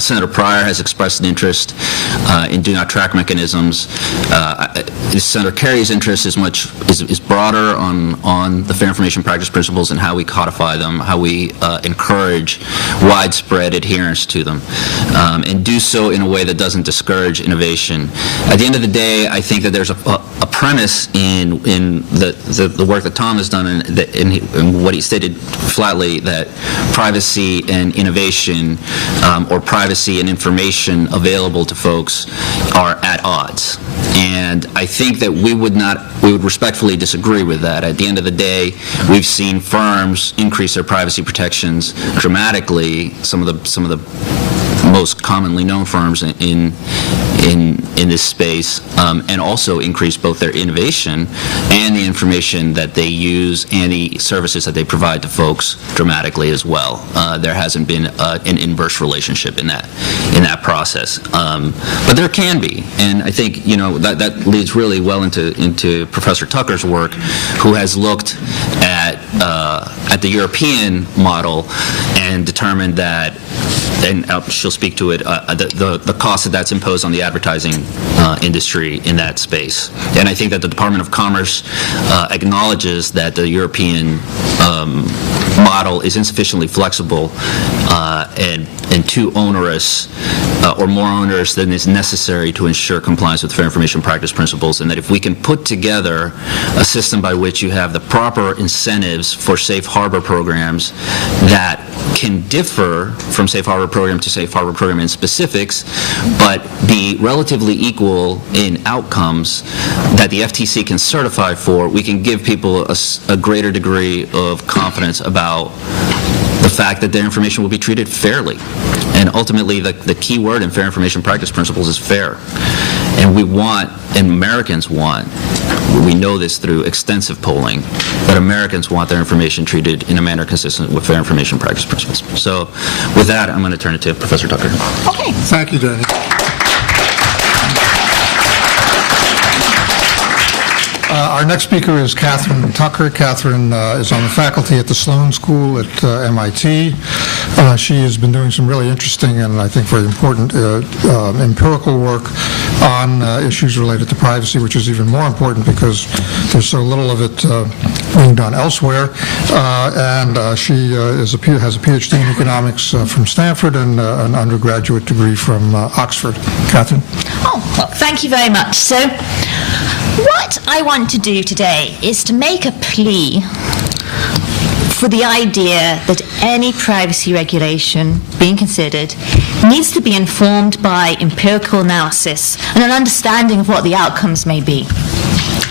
Senator Pryor has expressed an interest in do-not-track mechanisms. Senator Kerry's interest is broader on the fair information practice principles and how we codify them, how we encourage widespread adherence to them, and do so in a way that doesn't discourage innovation. At the end of the day, I think that there's a premise in the work that Tom has done and what he stated flatly, that privacy and innovation, or privacy and information available to folks, are at odds. And I think that we would respectfully disagree with that. At the end of the day, we've seen firms increase their privacy protections dramatically. Some of the most commonly known firms in this space, and also increase both their innovation and the information that they use and the services that they provide to folks dramatically as well. There hasn't been an inverse relationship in that process, but there can be, and I think that leads really well into Professor Tucker's work, who has looked at the European model and determined that, and she'll speak to it, the cost that's imposed on the advertising industry in that space. And I think that the Department of Commerce acknowledges that the European model is insufficiently flexible and too onerous, or more onerous than is necessary to ensure compliance with fair information practice principles, and that if we can put together a system by which you have the proper incentives for safe harbor programs that can differ from safe harbor program to safe harbor program in specifics, but be relatively equal in outcomes that the FTC can certify for, we can give people a greater degree of confidence about the fact that their information will be treated fairly. And ultimately, the key word in fair information practice principles is fair. And we want, and Americans want, we know this through extensive polling, that Americans want their information treated in a manner consistent with fair information practice principles. So with that, I'm going to turn it to Professor Tucker. Okay. Thank you, Danny. Our next speaker is Catherine Tucker. Catherine is on the faculty at the Sloan School at MIT. She has been doing some really interesting and I think very important empirical work on issues related to privacy, which is even more important because there's so little of it being done elsewhere. And she has a PhD in economics from Stanford and an undergraduate degree from Oxford. Catherine? Oh, well, thank you very much. So, what I want to do today is to make a plea for the idea that any privacy regulation being considered needs to be informed by empirical analysis and an understanding of what the outcomes may be.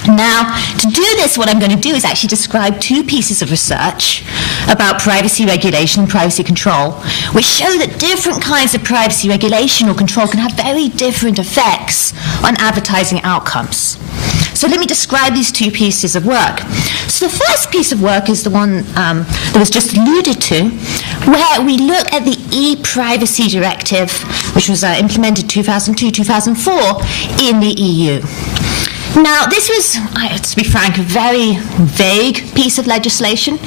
Now, to do this, what I'm going to do is actually describe two pieces of research about privacy regulation and privacy control, which show that different kinds of privacy regulation or control can have very different effects on advertising outcomes. So let me describe these two pieces of work. So the first piece of work is the one that was just alluded to, where we look at the e-privacy directive, which was implemented 2002-2004 in the EU. Now, this was, to be frank, a very vague piece of legislation.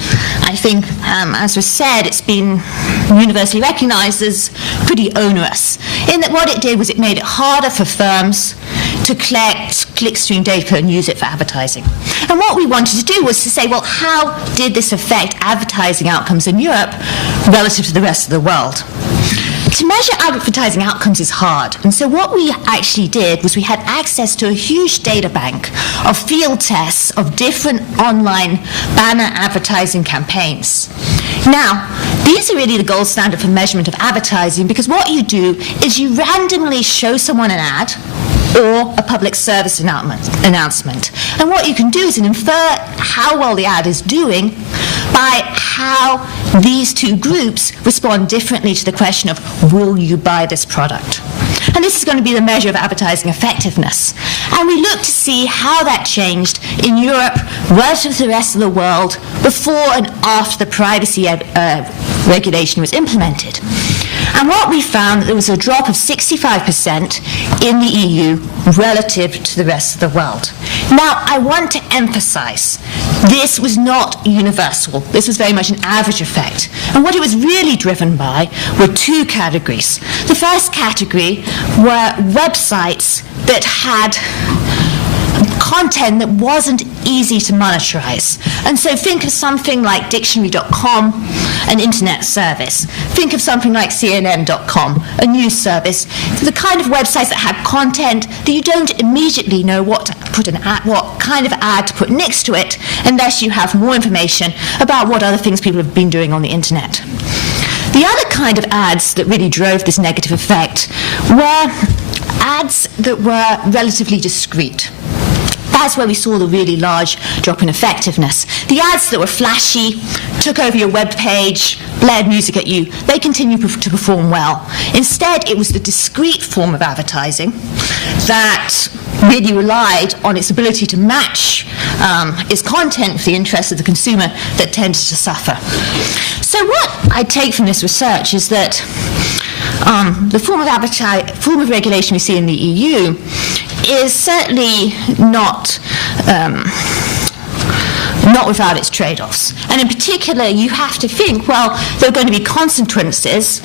I think, as was said, it's been universally recognized as pretty onerous, in that what it did was it made it harder for firms to collect clickstream data and use it for advertising. And what we wanted to do was to say, well, how did this affect advertising outcomes in Europe relative to the rest of the world? To measure advertising outcomes is hard, and so what we actually did was we had access to a huge data bank of field tests of different online banner advertising campaigns. Now, these are really the gold standard for measurement of advertising, because what you do is you randomly show someone an ad or a public service announcement. And what you can do is infer how well the ad is doing by how these two groups respond differently to the question of, will you buy this product? And this is going to be the measure of advertising effectiveness. And we look to see how that changed in Europe relative to the rest of the world before and after the privacy regulation was implemented. And what we found, there was a drop of 65% in the EU relative to the rest of the world. Now, I want to emphasize, this was not universal. This was very much an average effect. And what it was really driven by were two categories. The first category were websites that had content that wasn't easy to monetize. And so think of something like dictionary.com, an internet service. Think of something like CNN.com, a news service. The kind of websites that had content that you don't immediately know what kind of ad to put next to it unless you have more information about what other things people have been doing on the internet. The other kind of ads that really drove this negative effect were ads that were relatively discreet. That's where we saw the really large drop in effectiveness. The ads that were flashy, took over your web page, blared music at you, they continue to perform well. Instead, it was the discrete form of advertising that really relied on its ability to match its content with the interests of the consumer that tended to suffer. So what I take from this research is that the form of regulation we see in the EU is certainly not without its trade-offs. And in particular, you have to think, well, there are going to be consequences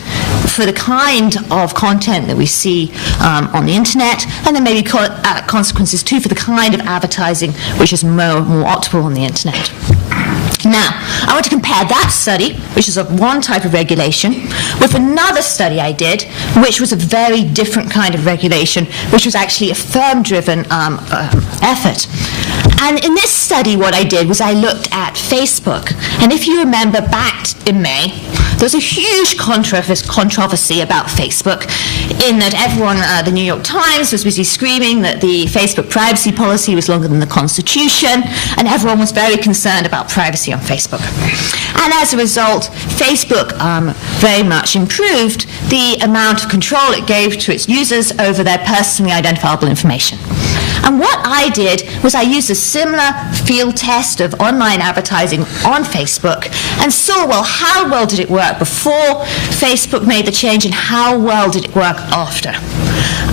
for the kind of content that we see on the internet, and there may be consequences too for the kind of advertising which is more optimal on the internet. Now, I want to compare that study, which is of one type of regulation, with another study I did, which was a very different kind of regulation, which was actually a firm-driven effort. And in this study, what I did was I looked at Facebook. And if you remember back in May, there was a huge controversy about Facebook, in that everyone, the New York Times was busy screaming that the Facebook privacy policy was longer than the Constitution, and everyone was very concerned about privacy on Facebook. And as a result, Facebook very much improved the amount of control it gave to its users over their personally identifiable information. And what I did was I used a similar field test of online advertising on Facebook and saw, well, how well did it work before Facebook made the change and how well did it work after.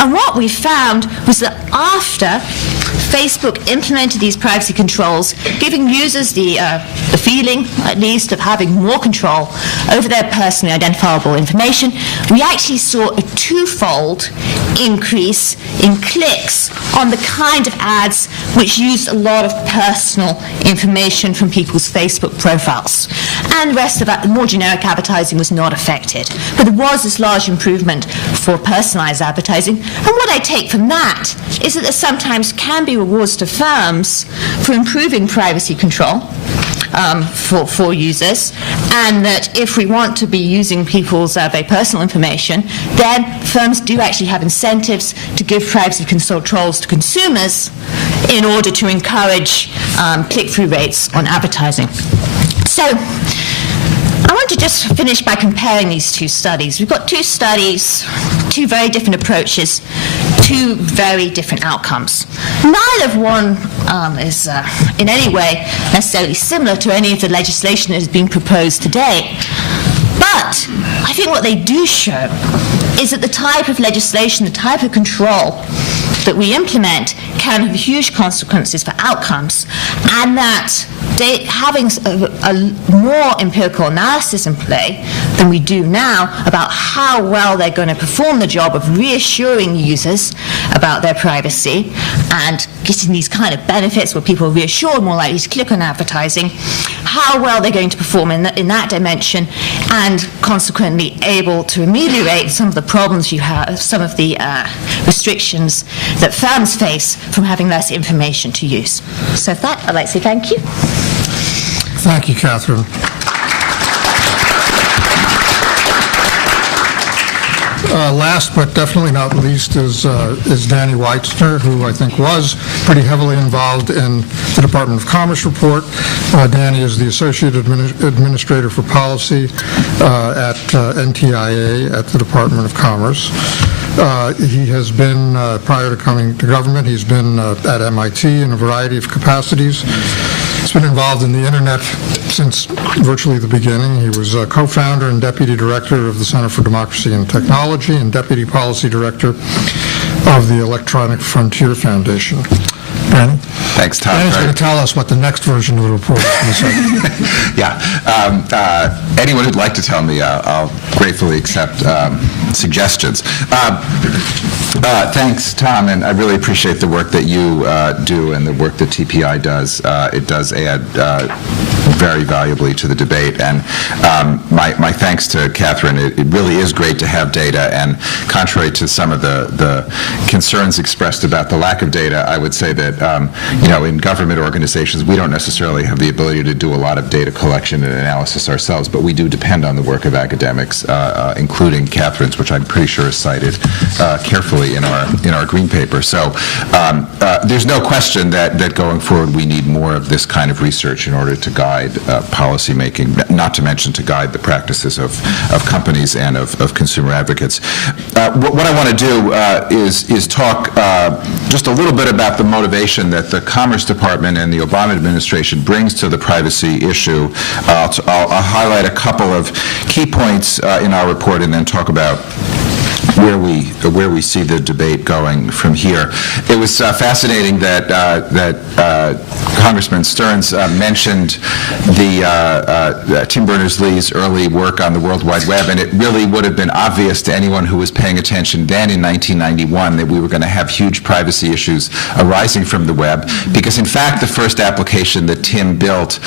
And what we found was that after Facebook implemented these privacy controls, giving users the feeling, at least, of having more control over their personally identifiable information, we actually saw a twofold increase in clicks on the kind of ads which used a lot of personal information from people's Facebook profiles. And the rest of the more generic advertising was not affected. But there was this large improvement for personalized advertising. And what I take from that is that there sometimes can be rewards to firms for improving privacy control, for users, and that if we want to be using people's very personal information, then firms do actually have incentives to give privacy controls to consumers in order to encourage click-through rates on advertising. So I want to just finish by comparing these two studies. We've got two studies, two very different approaches, two very different outcomes. Neither of one is in any way necessarily similar to any of the legislation that has been proposed today. But I think what they do show is that the type of legislation, the type of control that we implement can have huge consequences for outcomes, and that having a more empirical analysis in play than we do now about how well they're going to perform the job of reassuring users about their privacy and getting these kind of benefits where people are reassured, more likely to click on advertising, how well they're going to perform in that dimension, and consequently able to ameliorate some of the problems you have, some of the restrictions that firms face from having less information to use. So with that, I'd like to say thank you. Thank you, Catherine. Last but definitely not least is Danny Weitzner, who I think was pretty heavily involved in the Department of Commerce report. Danny is the Associate Administrator for Policy at NTIA at the Department of Commerce. He has been, prior to coming to government, he's been at MIT in a variety of capacities. He's been involved in the Internet since virtually the beginning. He was co-founder and deputy director of the Center for Democracy and Technology and deputy policy director of the Electronic Frontier Foundation. Danny? Thanks, Tom. Danny's going to tell us what the next version of the report is going to say. Yeah. Anyone who'd like to tell me, I'll gratefully accept suggestions. Thanks, Tom, and I really appreciate the work that you do and the work that TPI does. It does add very valuably to the debate, and my thanks to Catherine. It really is great to have data, and contrary to some of the concerns expressed about the lack of data, I would say that in government organizations, we don't necessarily have the ability to do a lot of data collection and analysis ourselves, but we do depend on the work of academics, including Catherine's, which I'm pretty sure is cited carefully in our green paper. So there's no question that going forward we need more of this kind of research in order to guide policy making, not to mention to guide the practices of companies and of consumer advocates. What I want to do is talk just a little bit about the motivation that the Commerce Department and the Obama administration brings to the privacy issue. I'll highlight a couple of key points in our report and then talk about where we see the debate going from here. It was fascinating that Congressman Stearns mentioned the Tim Berners-Lee's early work on the World Wide Web, and it really would have been obvious to anyone who was paying attention then in 1991 that we were going to have huge privacy issues arising from the web, because in fact the first application that Tim built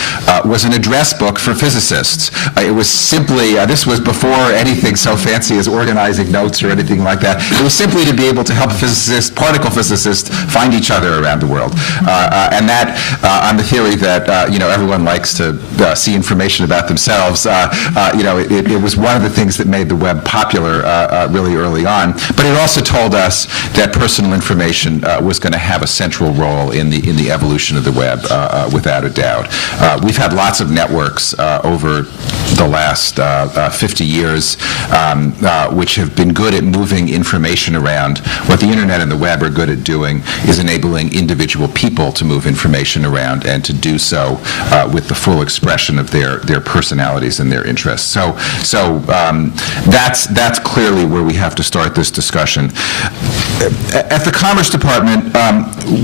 was an address book for physicists. It was simply, this was before anything so fancy as organizing notes or anything like that. It was simply to be able to help physicists, particle physicists, find each other around the world. And that, on the theory that, everyone likes to see information about themselves, it was one of the things that made the web popular really early on. But it also told us that personal information was going to have a central role in the evolution of the web, without a doubt. We've had lots of networks over the last 50 years, which have been good at moving information around. What the internet and the web are good at doing is enabling individual people to move information around and to do so with the full expression of their personalities and their interests. So that's clearly where we have to start this discussion. At the Commerce Department,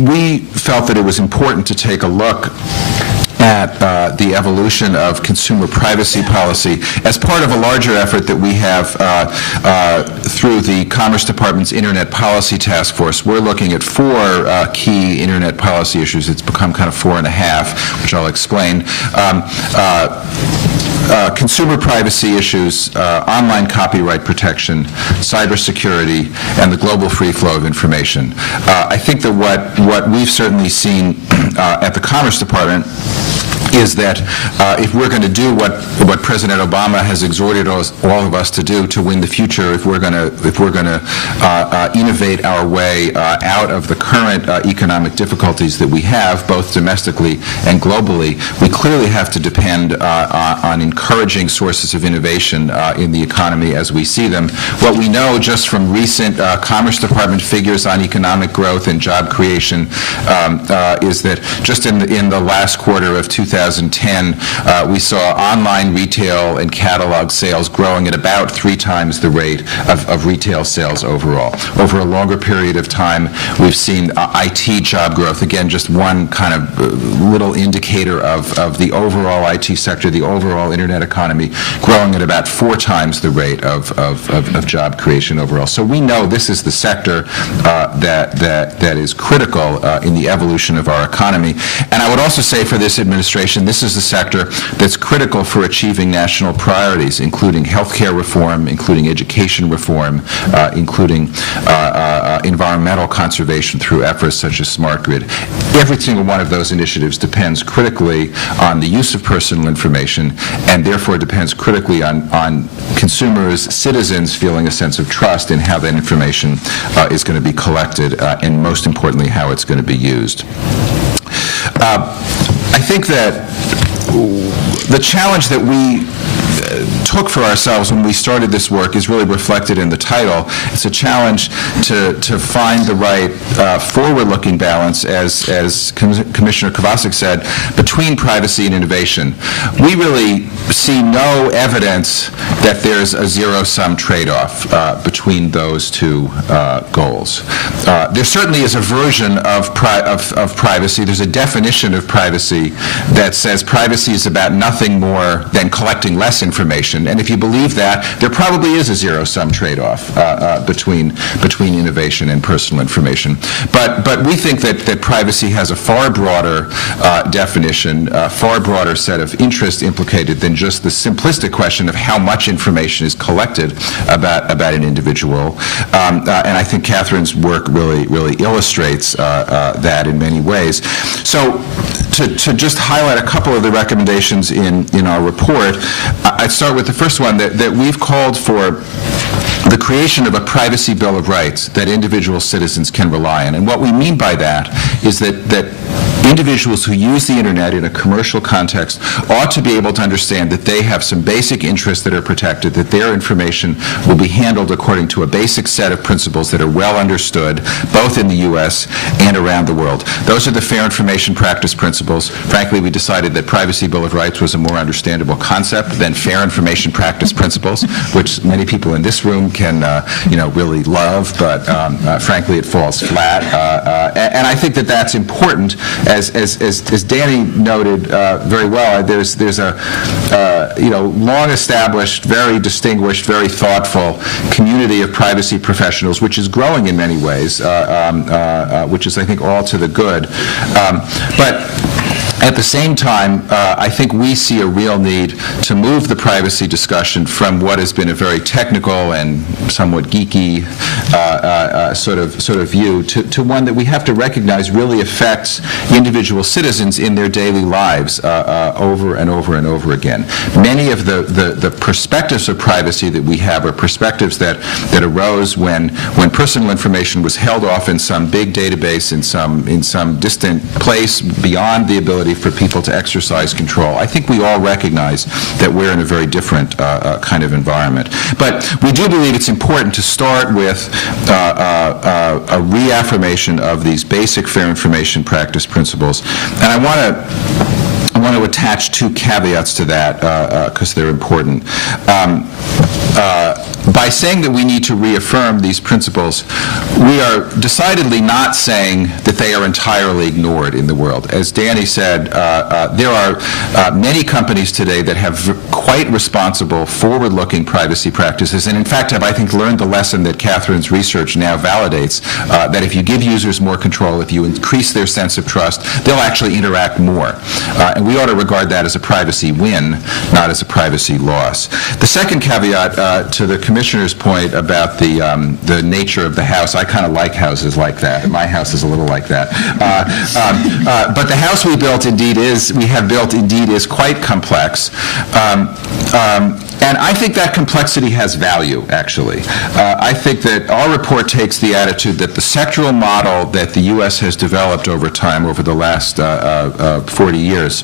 we felt that it was important to take a look at the evolution of consumer privacy policy as part of a larger effort that we have through the Commerce Department's Internet Policy Task Force. We're looking at 4 key Internet policy issues. It's become kind of 4.5, which I'll explain. Consumer privacy issues, online copyright protection, cybersecurity, and the global free flow of information. I think that what we've certainly seen at the Commerce Department is that if we're going to do what President Obama has exhorted all of us to do to win the future, if we're going to innovate our way out of the current economic difficulties that we have, both domestically and globally, we clearly have to depend on encouraging sources of innovation in the economy as we see them. What we know just from recent Commerce Department figures on economic growth and job creation is that just in the last quarter of 2010, we saw online retail and catalog sales growing at about 3 times the rate of retail sales overall. Over a longer period of time, we've seen IT job growth, again, just one kind of little indicator of the overall IT sector, the overall Internet economy, growing at about 4 times the rate of job creation overall. So we know this is the sector that is critical in the evolution of our economy. And I would also say for this administration, this is the sector that's critical for achieving national priorities, including healthcare reform, including education reform, including environmental conservation through efforts such as smart grid. Every single one of those initiatives depends critically on the use of personal information, and therefore depends critically on consumers, citizens feeling a sense of trust in how that information is going to be collected, and most importantly, how it's going to be used. I think that the challenge that we took for ourselves when we started this work is really reflected in the title. It's a challenge to find the right forward-looking balance, as Commissioner Kovacic said, between privacy and innovation. We really see no evidence that there's a zero-sum trade-off between those two goals. There certainly is a version of privacy. There's a definition of privacy that says privacy is about nothing more than collecting less information. And if you believe that, there probably is a zero-sum trade-off between innovation and personal information. But we think that privacy has a far broader definition, a far broader set of interests implicated than just the simplistic question of how much information is collected about an individual. And I think Catherine's work really illustrates that in many ways. So to just highlight a couple of the recommendations in our report, I'd start with the first one, that we've called for the creation of a privacy bill of rights that individual citizens can rely on. And what we mean by that is that individuals who use the Internet in a commercial context ought to be able to understand that they have some basic interests that are protected, that their information will be handled according to a basic set of principles that are well understood, both in the U.S. and around the world. Those are the fair information practice principles. Frankly, we decided that Privacy Bill of Rights was a more understandable concept than fair information practice principles, which many people in this room can really love, but frankly, it falls flat. And I think that that's important. As Danny noted very well, there's a long-established, very distinguished, very thoughtful community of privacy professionals, which is growing in many ways, which is, I think, all to the good. But at the same time, I think we see a real need to move the privacy discussion from what has been a very technical and somewhat geeky sort of view to one that we have to recognize really affects individual citizens in their daily lives over and over and over again. Many of the perspectives of privacy that we have are perspectives that arose when personal information was held off in some big database in some distant place beyond the ability for people to exercise control. I think we all recognize that we're in a very different kind of environment. But we do believe it's important to start with a reaffirmation of these basic fair information practice principles. And I want to attach 2 caveats to that because they're important. By saying that we need to reaffirm these principles, we are decidedly not saying that they are entirely ignored in the world. As Danny said, there are many companies today that have quite responsible, forward-looking privacy practices, and in fact have, I think, learned the lesson that Catherine's research now validates, that if you give users more control, if you increase their sense of trust, they'll actually interact more. And we ought to regard that as a privacy win, not as a privacy loss. The second caveat to the Commissioner's point about the nature of the House, I kind of like houses like that. My house is a little like that. But the house we have built indeed is quite complex. And I think that complexity has value, actually. I think that our report takes the attitude that the sectoral model that the U.S. has developed over time, over the last 40 years,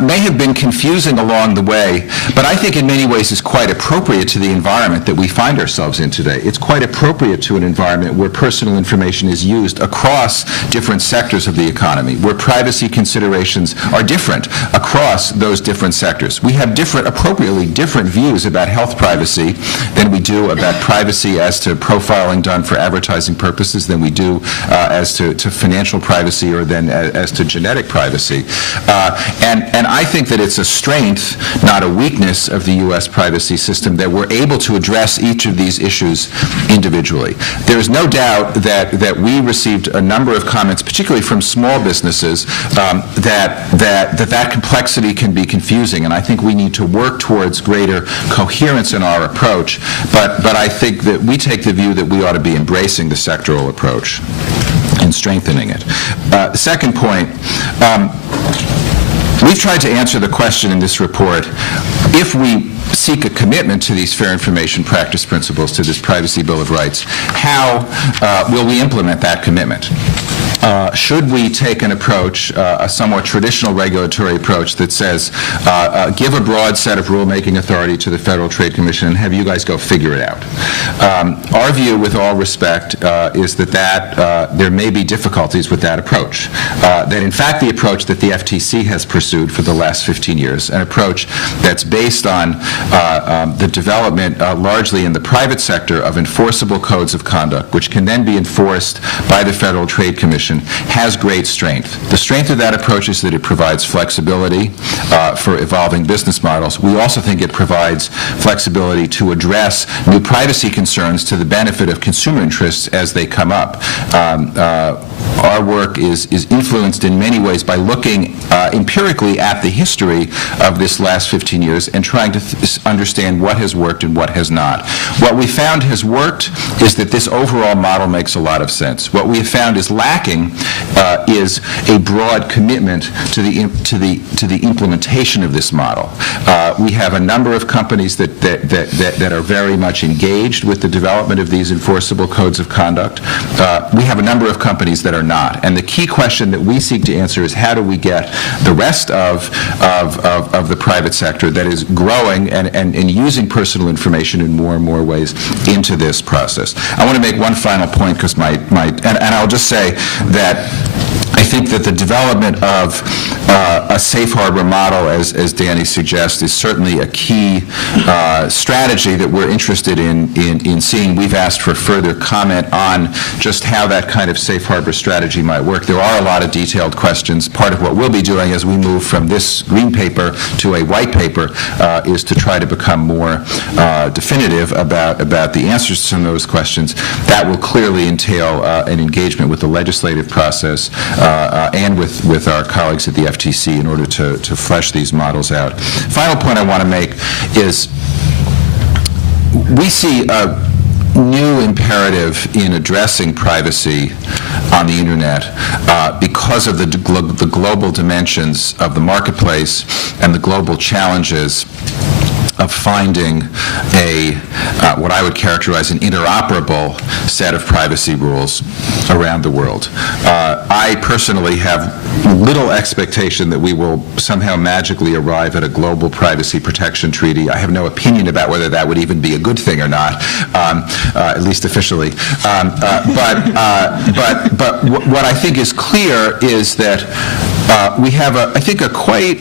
may have been confusing along the way, but I think in many ways is quite appropriate to the environment that we find ourselves in today. It's quite appropriate to an environment where personal information is used across different sectors of the economy, where privacy considerations are different across those different sectors. We have appropriately different views about health privacy than we do about privacy as to profiling done for advertising purposes than we do as to financial privacy or then as to genetic privacy. And I think that it's a strength, not a weakness, of the U.S. privacy system that we're able to address each of these issues individually. There's no doubt that we received a number of comments, particularly from small businesses, that complexity can be confusing, and I think we need to work towards greater coherence in our approach, but I think that we take the view that we ought to be embracing the sectoral approach and strengthening it. Second point, we've tried to answer the question in this report, if we seek a commitment to these fair information practice principles, to this Privacy Bill of Rights, how will we implement that commitment? Should we take an approach, a somewhat traditional regulatory approach that says, give a broad set of rulemaking authority to the Federal Trade Commission and have you guys go figure it out? Our view, with all respect, is that there may be difficulties with that approach. That in fact the approach that the FTC has pursued for the last 15 years, an approach that's based on the development largely in the private sector of enforceable codes of conduct, which can then be enforced by the Federal Trade Commission, has great strength. The strength of that approach is that it provides flexibility for evolving business models. We also think it provides flexibility to address new privacy concerns to the benefit of consumer interests as they come up. Our work is influenced in many ways by looking empirically at the history of this last 15 years and trying to understand what has worked and what has not. What we found has worked is that this overall model makes a lot of sense. What we have found is lacking is a broad commitment to the implementation of this model. We have a number of companies that are very much engaged with the development of these enforceable codes of conduct. We have a number of companies that are not. And the key question that we seek to answer is how do we get the rest of the private sector that is growing and using personal information in more and more ways into this process. I want to make one final point because and I'll just say that I think that the development of a safe harbor model, as Danny suggests, is certainly a key strategy that we're interested in seeing. We've asked for further comment on just how that kind of safe harbor strategy might work. There are a lot of detailed questions. Part of what we'll be doing as we move from this green paper to a white paper is to try to become more definitive about the answers to some of those questions. That will clearly entail an engagement with the legislative process and with our colleagues at the FTC in order to flesh these models out. Final point I want to make is we see a new imperative in addressing privacy on the Internet because of the global dimensions of the marketplace and the global challenges of finding what I would characterize an interoperable set of privacy rules around the world. I personally have little expectation that we will somehow magically arrive at a global privacy protection treaty. I have no opinion about whether that would even be a good thing or not, at least officially. But what I think is clear is that we have, I think, a quite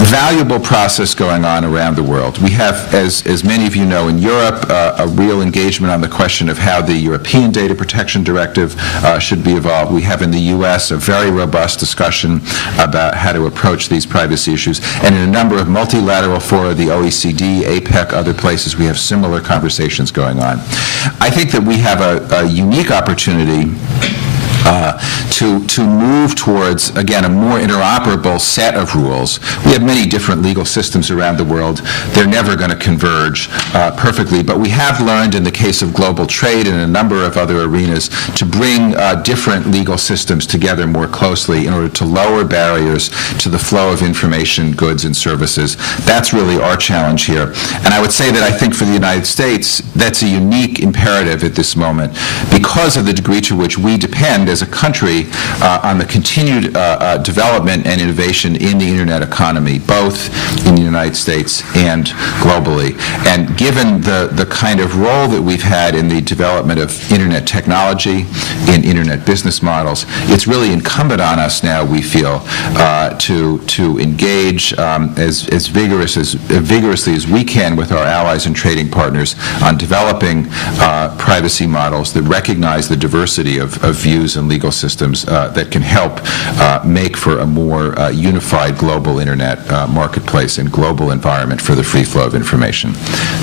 valuable process going on around the world. We have, as many of you know, in Europe, a real engagement on the question of how the European Data Protection Directive should be evolved. We have in the U.S. a very robust discussion about how to approach these privacy issues. And in a number of multilateral fora, the OECD, APEC, other places, we have similar conversations going on. I think that we have a unique opportunity to move towards, again, a more interoperable set of rules. We have many different legal systems around the world. They're never going to converge perfectly, but we have learned in the case of global trade and a number of other arenas to bring different legal systems together more closely in order to lower barriers to the flow of information, goods, and services. That's really our challenge here. And I would say that I think for the United States, that's a unique imperative at this moment because of the degree to which we depend as a country on the continued development and innovation in the Internet economy, both in the United States and globally. And given the kind of role that we've had in the development of Internet technology, in Internet business models, it's really incumbent on us now, we feel, to engage as vigorously as we can with our allies and trading partners on developing privacy models that recognize the diversity of views and legal systems that can help make for a more unified global Internet marketplace and global environment for the free flow of information.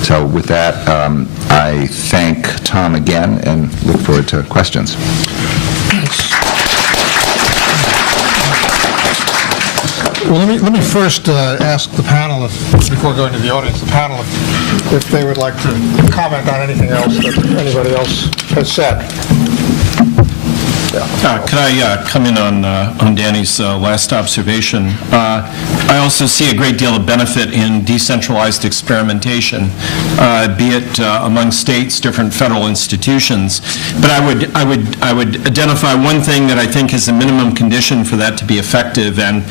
So with that, I thank Tom again and look forward to questions. Well, let me first ask the panel, before going to the audience, the panel, if they would like to comment on anything else that anybody else has said. Could I come in on Danny's last observation? I also see a great deal of benefit in decentralized experimentation, be it among states, different federal institutions. But I would identify one thing that I think is a minimum condition for that to be effective, and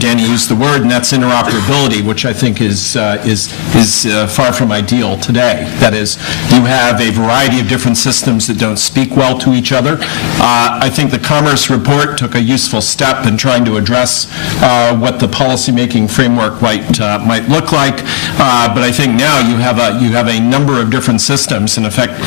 Danny used the word, and that's interoperability, which I think is far from ideal today. That is, you have a variety of different systems that don't speak well to each other. I think the Commerce Report took a useful step in trying to address what the policymaking framework might look like, but I think now you have a number of different systems, in effect,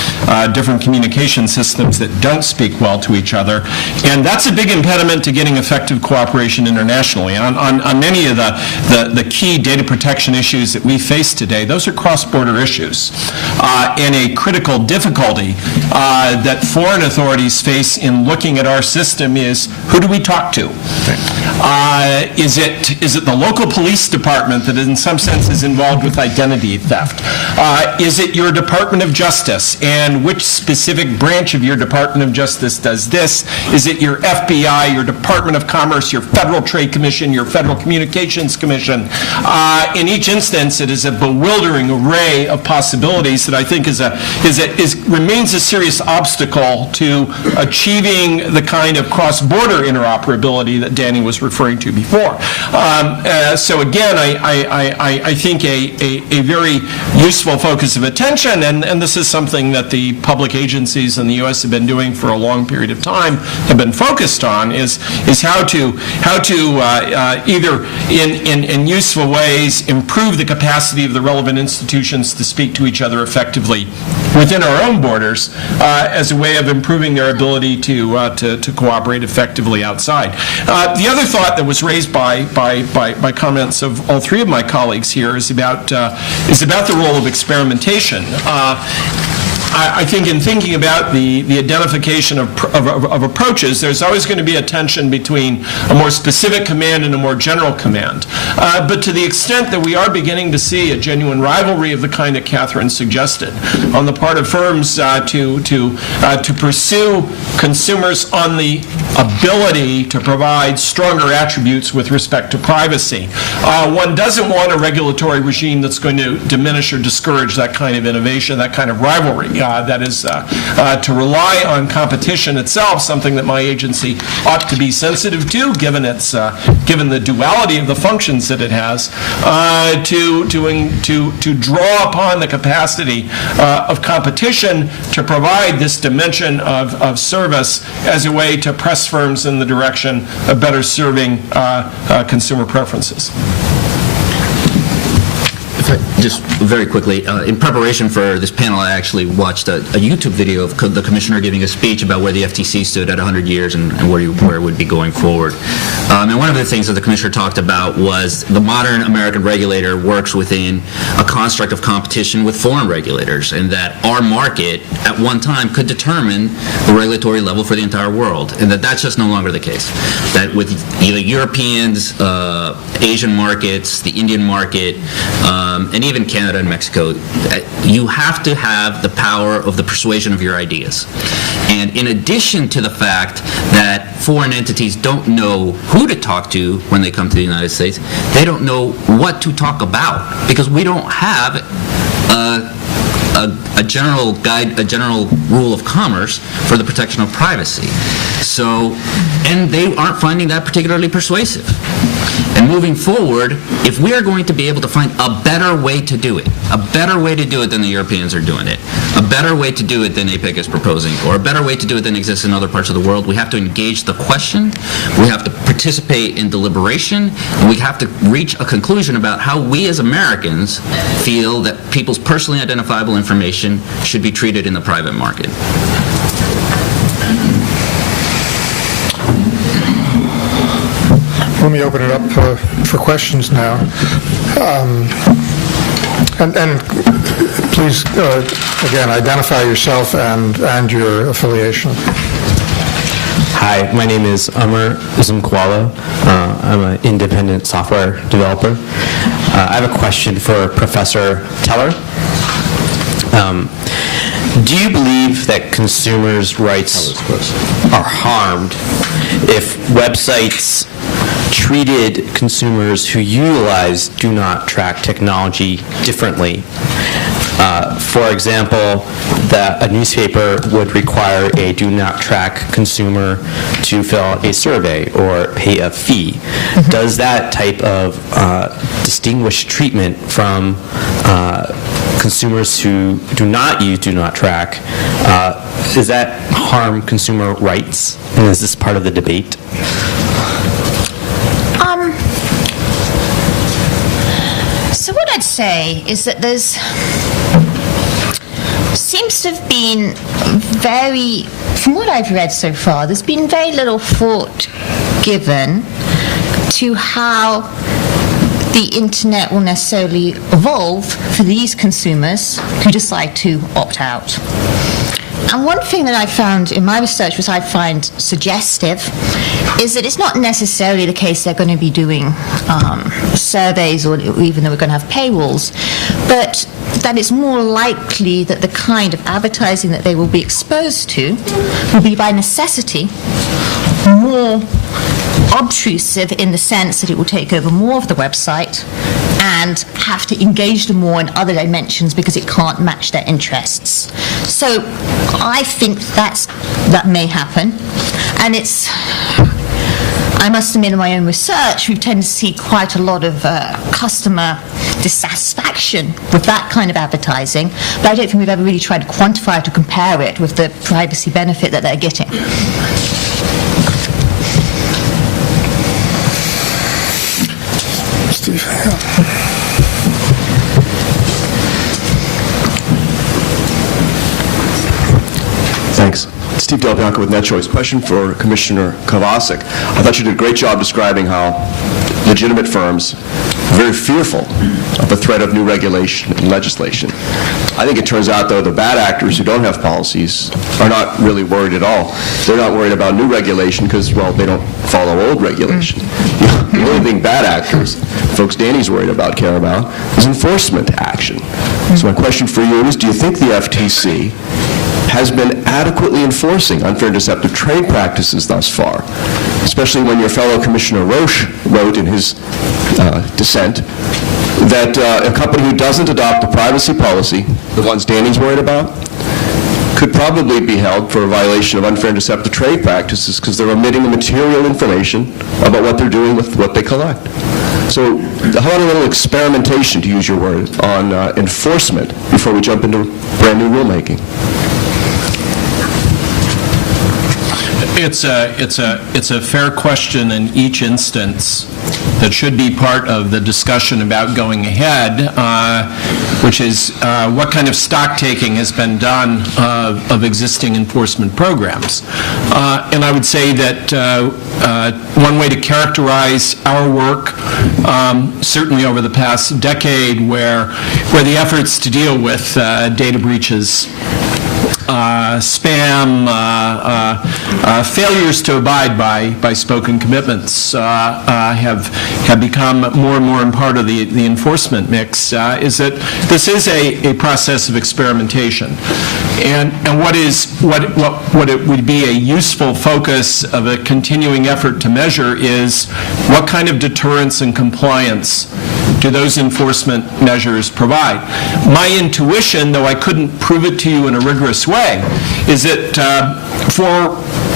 different communication systems that don't speak well to each other, and that's a big impediment to getting effective cooperation internationally. On many of the key data protection issues that we face today, those are cross-border issues, and a critical difficulty that foreign authorities face in looking at our system is, who do we talk to? Is it the local police department that in some sense is involved with identity theft? Is it your Department of Justice, and which specific branch of your Department of Justice does this? Is it your FBI, your Department of Commerce, your Federal Trade Commission, your Federal Communications Commission? In each instance, it is a bewildering array of possibilities that I think remains a serious obstacle to achieving the kind of cross-border interoperability that Danny was referring to before. So again, I think a very useful focus of attention, and this is something that the public agencies in the U.S. have been doing for a long period of time, have been focused on, is how to either in useful ways improve the capacity of the relevant institutions to speak to each other effectively within our own borders as a way of improving their ability to cooperate effectively outside. The other thought that was raised by comments of all three of my colleagues here is about the role of experimentation. I think in thinking about the identification of approaches, there's always going to be a tension between a more specific command and a more general command. But to the extent that we are beginning to see a genuine rivalry of the kind that Catherine suggested on the part of firms to pursue consumers on the ability to provide stronger attributes with respect to privacy, one doesn't want a regulatory regime that's going to diminish or discourage that kind of innovation, that kind of rivalry. That is to rely on competition itself, something that my agency ought to be sensitive to, given the duality of the functions that it has, to draw upon the capacity of competition to provide this dimension of service as a way to press firms in the direction of better serving consumer preferences. Just very quickly, in preparation for this panel, I actually watched a YouTube video of the commissioner giving a speech about where the FTC stood at 100 years and where it would be going forward. And one of the things that the commissioner talked about was the modern American regulator works within a construct of competition with foreign regulators, and that our market at one time could determine the regulatory level for the entire world, and that's just no longer the case. That with the Europeans, Asian markets, the Indian market, and even Canada and Mexico, you have to have the power of the persuasion of your ideas. And in addition to the fact that foreign entities don't know who to talk to when they come to the United States, they don't know what to talk about, because we don't have a general guide, a general rule of commerce for the protection of privacy. So, and they aren't finding that particularly persuasive. And moving forward, if we are going to be able to find a better way to do it, a better way to do it than the Europeans are doing it, a better way to do it than APEC is proposing, or a better way to do it than exists in other parts of the world, we have to engage the question, we have to participate in deliberation, and we have to reach a conclusion about how we as Americans feel that people's personally identifiable information should be treated in the private market. Let me open it up for questions now. And please, again, identify yourself and your affiliation. Hi, my name is Amr Zumkwala. I'm an independent software developer. I have a question for Professor Teller. Do you believe that consumers' rights are harmed if websites treated consumers who utilize do not track technology differently? For example, that a newspaper would require a do not track consumer to fill out a survey or pay a fee. Does that type of distinguished treatment from consumers who do not use do not track, does that harm consumer rights? And is this part of the debate? So what I'd say is that there's seems to have been from what I've read so far, there's been very little thought given to how the internet will necessarily evolve for these consumers who decide to opt out. And one thing that I found in my research, which I find suggestive, is that it's not necessarily the case they're going to be doing surveys, or even though we're going to have paywalls, but that it's more likely that the kind of advertising that they will be exposed to will be by necessity more obtrusive, in the sense that it will take over more of the website and have to engage them more in other dimensions because it can't match their interests. So I think that may happen. And I must admit, in my own research, we tend to see quite a lot of customer dissatisfaction with that kind of advertising, but I don't think we've ever really tried to quantify it or compare it with the privacy benefit that they're getting. Steve. Thanks. Steve Del Bianco with NetChoice. Question for Commissioner Kovacic. I thought you did a great job describing how legitimate firms are very fearful of the threat of new regulation and legislation. I think it turns out, though, the bad actors who don't have policies are not really worried at all. They're not worried about new regulation because, well, they don't follow old regulation. The only thing bad actors, folks Danny's worried about, care about, is enforcement action. So my question for you is, do you think the FTC has been adequately enforcing unfair and deceptive trade practices thus far, especially when your fellow Commissioner Roche wrote in his dissent that a company who doesn't adopt a privacy policy, the ones Danny's worried about, could probably be held for a violation of unfair and deceptive trade practices because they're omitting the material information about what they're doing with what they collect. So how about a little experimentation, to use your word, on enforcement before we jump into brand new rulemaking? It's a fair question in each instance that should be part of the discussion about going ahead, which is what kind of stock taking has been done of existing enforcement programs. And I would say that one way to characterize our work, certainly over the past decade, where the efforts to deal with data breaches, spam, failures to abide by spoken commitments have become more and more a part of the enforcement mix, is that this is a process of experimentation. And what it would be a useful focus of a continuing effort to measure is what kind of deterrence and compliance do those enforcement measures provide. My intuition, though I couldn't prove it to you in a rigorous way, is that for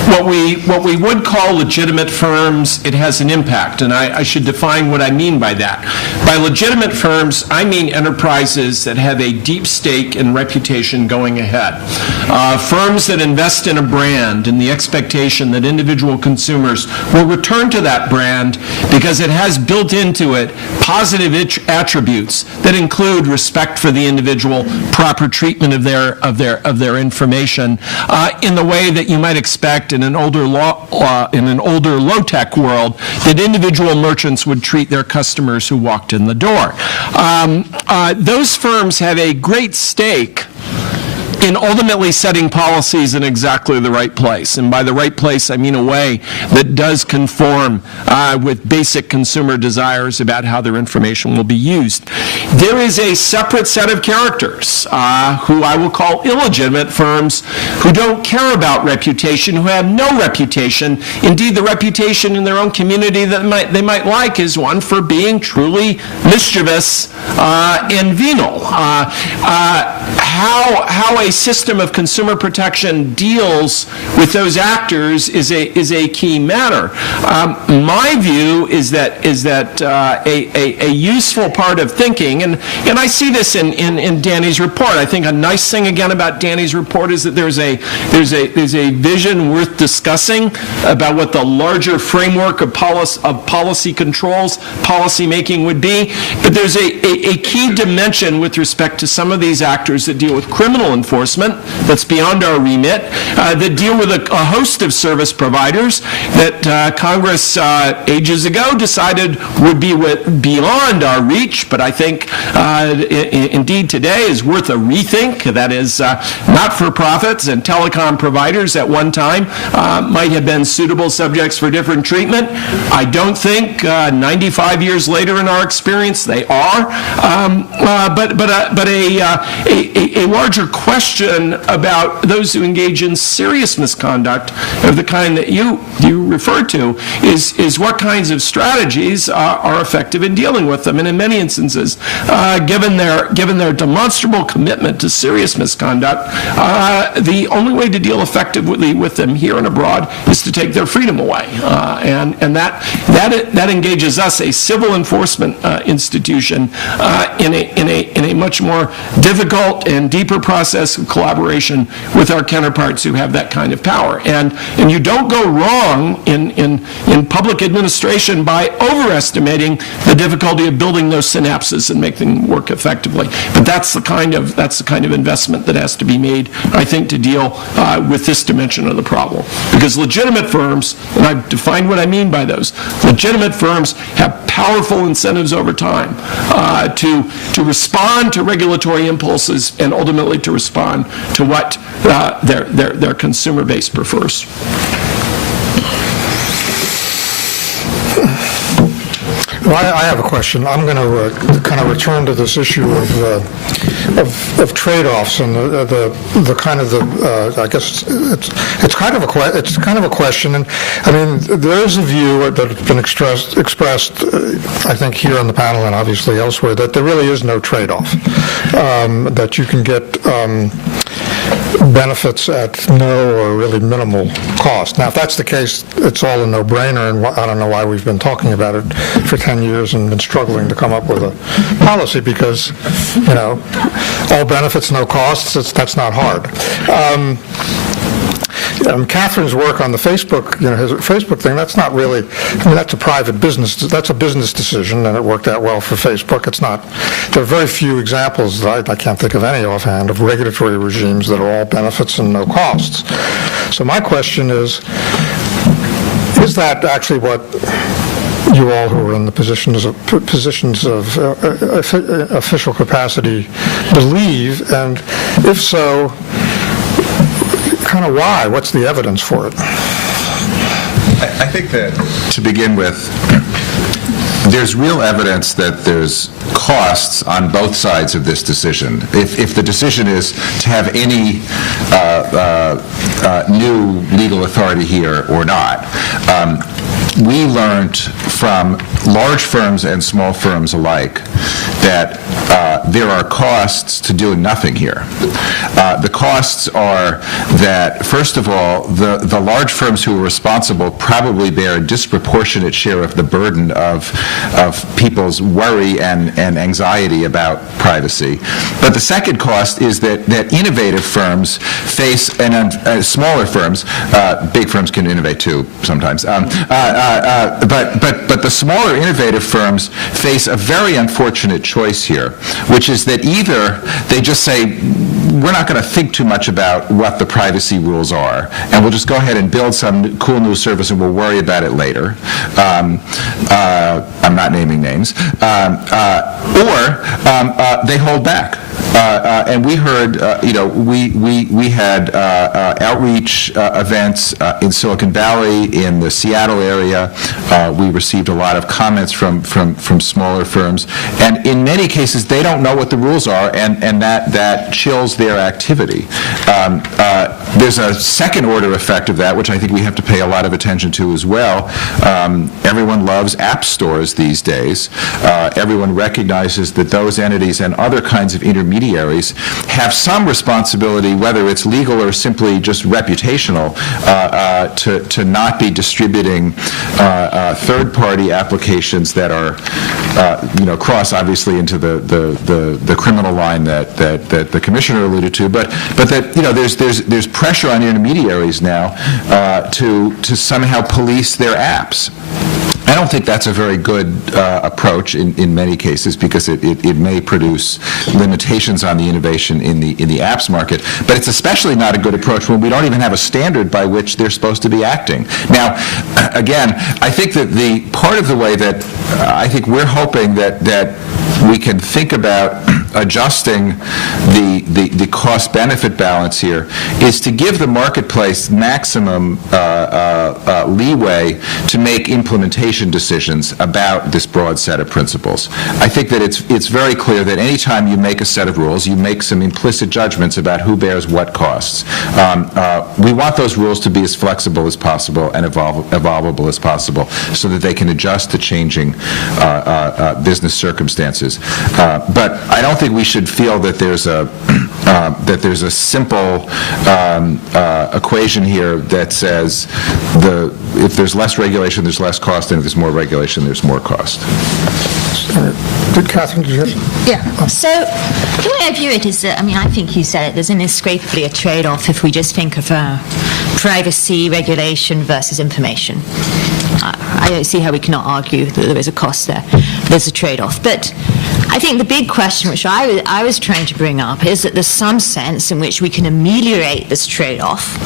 what we would call legitimate firms, it has an impact, and I should define what I mean by that. By legitimate firms, I mean enterprises that have a deep stake in reputation going ahead. Firms that invest in a brand in the expectation that individual consumers will return to that brand because it has built into it positive attributes that include respect for the individual, proper treatment of their information, in the way that you might expect in an older low-tech world that individual merchants would treat their customers who walked in the door. Those firms have a great stake in ultimately setting policies in exactly the right place. And by the right place, I mean a way that does conform with basic consumer desires about how their information will be used. There is a separate set of characters who I will call illegitimate firms who don't care about reputation, who have no reputation. Indeed, the reputation in their own community that they might like is one for being truly mischievous and venal. How a system of consumer protection deals with those actors is a key matter. My view is that a useful part of thinking, and I see this in Danny's report. I think a nice thing again about Danny's report is that there's a vision worth discussing about what the larger framework of policy controls, policy making would be. But there's a key dimension with respect to some of these actors that deal with criminal enforcement that's beyond our remit, that deal with a host of service providers that Congress ages ago decided would be beyond our reach, but I think indeed today is worth a rethink. That is, not-for-profits and telecom providers at one time might have been suitable subjects for different treatment. I don't think 95 years later in our experience they are, but a larger question about those who engage in serious misconduct of the kind that you referred to is what kinds of strategies are effective in dealing with them. And in many instances, given their demonstrable commitment to serious misconduct, the only way to deal effectively with them here and abroad is to take their freedom away. And that engages us, a civil enforcement institution, in a much more difficult and deeper process of collaboration with our counterparts who have that kind of power. And you don't go wrong in public administration by overestimating the difficulty of building those synapses and making them work effectively. But that's the kind of investment that has to be made, I think, to deal with this dimension of the problem. Because legitimate firms, and I've defined what I mean by those, legitimate firms have powerful incentives over time to respond to regulatory impulses and ultimately to respond to what their consumer base prefers. Well, I have a question. I'm going to kind of return to this issue of trade-offs and the kind of I guess it's kind of a question. And I mean, there is a view that has been expressed, I think, here on the panel and obviously elsewhere, that there really is no trade-off. That you can get benefits at no or really minimal cost. Now, if that's the case, it's all a no-brainer, and I don't know why we've been talking about it for 10 years and been struggling to come up with a policy, because, all benefits, no costs, that's not hard. Catherine's work on the Facebook, his Facebook thing, that's not really, that's a private business, that's a business decision, and it worked out well for Facebook. It's not, there are very few examples, that I can't think of any offhand, of regulatory regimes that are all benefits and no costs. So my question is that actually what you all who are in the positions of official capacity believe, and if so, kind of why? What's the evidence for it? I think that, to begin with, there's real evidence that there's costs on both sides of this decision. If the decision is to have any new legal authority here or not, we learned from large firms and small firms alike that there are costs to doing nothing here. The costs are that, first of all, the large firms who are responsible probably bear a disproportionate share of the burden of people's worry and anxiety about privacy. But the second cost is that innovative firms face, and smaller firms, big firms can innovate too sometimes, but the smaller innovative firms face a very unfortunate choice here, which is that either they just say, we're not going to think too much about what the privacy rules are, and we'll just go ahead and build some cool new service and we'll worry about it later. I'm not naming names. Or they hold back. And we heard, we had outreach events in Silicon Valley, in the Seattle area. We received a lot of comments from smaller firms, and in many cases they don't know what the rules are, and that chills their activity. There's a second order effect of that, which I think we have to pay a lot of attention to as well. Everyone loves app stores these days. Everyone recognizes that those entities and other kinds of intermediaries have some responsibility, whether it's legal or simply just reputational, to not be distributing third-party applications that are, cross obviously into the criminal line that the commissioner alluded to, but that there's pressure on intermediaries now to somehow police their apps. I don't think that's a very good approach in many cases, because it may produce limitations on the innovation in the apps market. But it's especially not a good approach when we don't even have a standard by which they're supposed to be acting. Now, again, I think that the part of the way that I think we're hoping that we can think about adjusting the cost-benefit balance here is to give the marketplace maximum leeway to make implementation decisions about this broad set of principles. I think that it's very clear that any time you make a set of rules, you make some implicit judgments about who bears what costs. We want those rules to be as flexible as possible and evolvable as possible, so that they can adjust to changing business circumstances. But I don't think we should feel that there's a simple equation here that says if there's less regulation, there's less cost, and if there's more regulation, there's more cost. Did Catherine, did you have? Yeah. So the way I view it is that, I think you said it, there's inescapably a trade-off if we just think of privacy, regulation versus information. I don't see how we cannot argue that there is a cost there. There's a trade-off. But I think the big question, which I was trying to bring up, is that there's some sense in which we can ameliorate this trade-off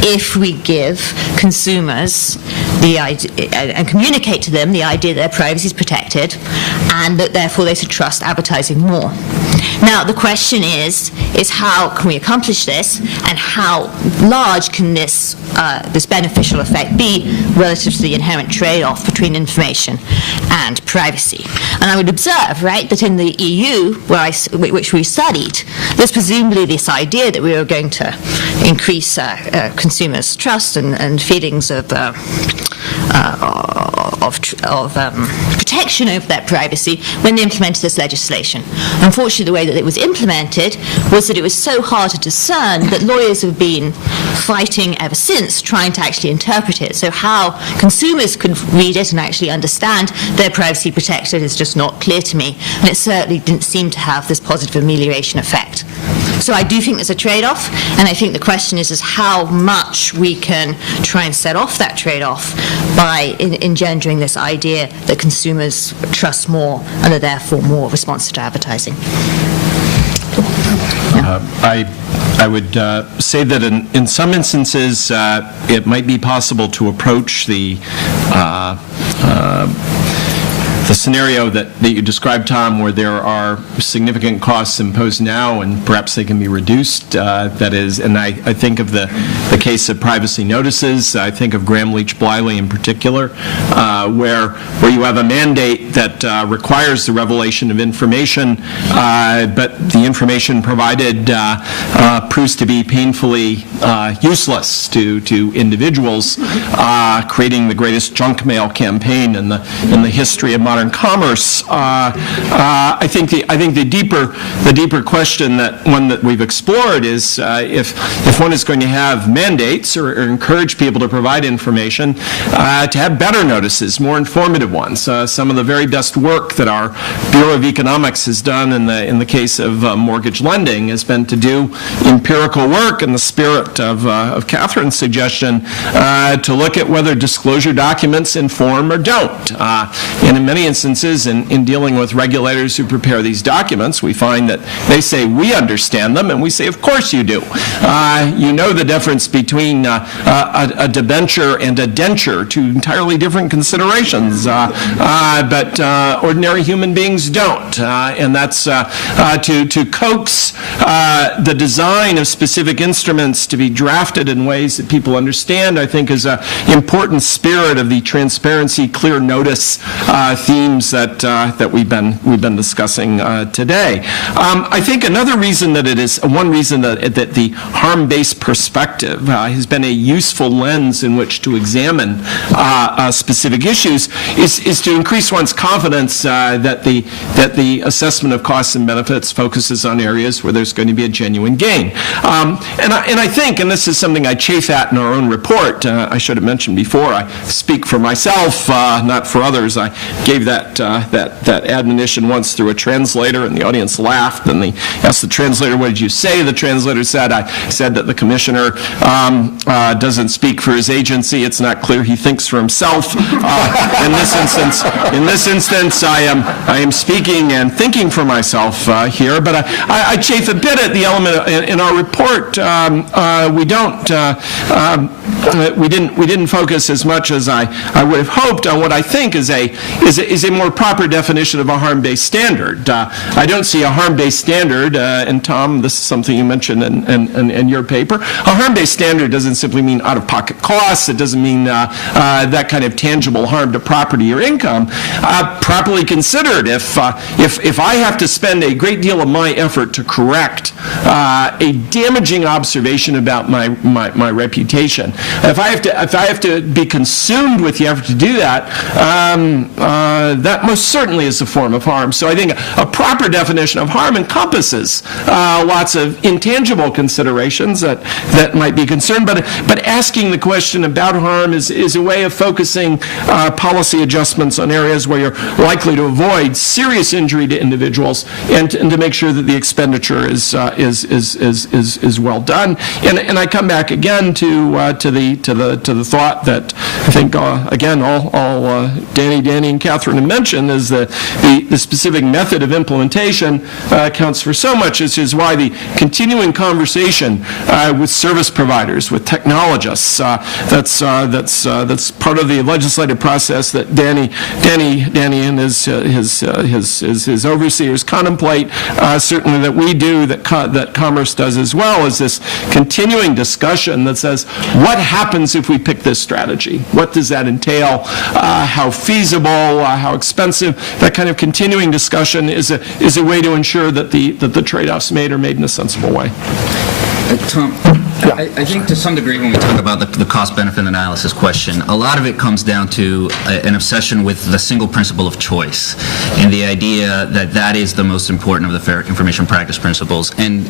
if we give consumers the idea and communicate to them the idea that their privacy is protected, and that therefore they should trust advertising more. Now, the question is how can we accomplish this, and how large can this beneficial effect be relative to the inherent trade-off between information and privacy? And I would observe, right, that in the EU, which we studied, there's presumably this idea that we are going to increase consumers' trust and feelings of protection over their privacy when they implemented this legislation. Unfortunately, the way that it was implemented was that it was so hard to discern that lawyers have been fighting ever since, trying to actually interpret it. So how consumers could read it and actually understand their privacy protected is just not clear to me, and it certainly didn't seem to have this positive amelioration effect. So I do think there's a trade-off, and I think the question is how much we can try and set off that trade-off by engendering this idea that consumers trust more and are therefore more responsive to advertising. I would say that in some instances, it might be possible to approach the scenario that you described, Tom, where there are significant costs imposed now and perhaps they can be reduced. That is, and I think of the case of privacy notices. I think of Graham-Leach-Bliley in particular, where you have a mandate that requires the revelation of information, but the information provided proves to be painfully useless to individuals, creating the greatest junk mail campaign in the history of modern commerce. I think the deeper question that we've explored is if one is going to have mandates or encourage people to provide information, to have better notices, more informative ones. Some of the very best work that our Bureau of Economics has done in the case of mortgage lending has been to do empirical work in the spirit of Catherine's suggestion to look at whether disclosure documents inform or don't. And in many instances, in dealing with regulators who prepare these documents, we find that they say, we understand them, and we say, of course you do. You know the difference between a debenture and a denture, two entirely different considerations, but ordinary human beings don't. And that's to coax the design of specific instruments to be drafted in ways that people understand, I think is an important spirit of the transparency, clear notice themes that we've been discussing today. I think another reason that one reason that the harm-based perspective has been a useful lens in which to examine specific issues is to increase one's confidence that the assessment of costs and benefits focuses on areas where there's going to be a genuine gain. And I think, and this is something I chafe at in our own report, I should have mentioned before, I speak for myself, not for others. I gave that admonition once through a translator, and the audience laughed, and they asked the translator, what did you say? The translator said, I said that the commissioner doesn't speak for his agency. It's not clear he thinks for himself. In this instance, I am speaking and thinking for myself here, but I chafe a bit at the element in our report. We didn't focus as much as I would have hoped on what I think is a more proper definition of a harm-based standard. I don't see a harm-based standard, and Tom, this is something you mentioned in your paper. A harm-based standard doesn't simply mean out-of-pocket costs. It doesn't mean that kind of tangible harm to property or income. Properly considered, if I have to spend a great deal of my effort to correct a damaging observation about my reputation, if I have to be consumed with the effort to do that, that most certainly is a form of harm. So I think a proper definition of harm encompasses lots of intangible considerations that might be concerned, but asking the question about harm is a way of focusing policy adjustments on areas where you're likely to avoid serious injury to individuals and to make sure that the expenditure is well done. And I come back again to the thought that I think again all Danny and Catherine have mentioned is that the specific method of implementation counts for so much, which is why the continuing conversation with service providers, with technologists, that's part of the legislative process that Danny and his overseers contemplate, certainly that we do, that Commerce does as well, is this continuing discussion that says, what happens if we pick this strategy? What does that entail? How feasible? How expensive? That kind of continuing discussion is a way to ensure that the trade-offs made are made in a sensible way. Tom, Yeah. I think to some degree when we talk about the cost-benefit analysis question, a lot of it comes down to an obsession with the single principle of choice and the idea that that is the most important of the fair information practice principles. And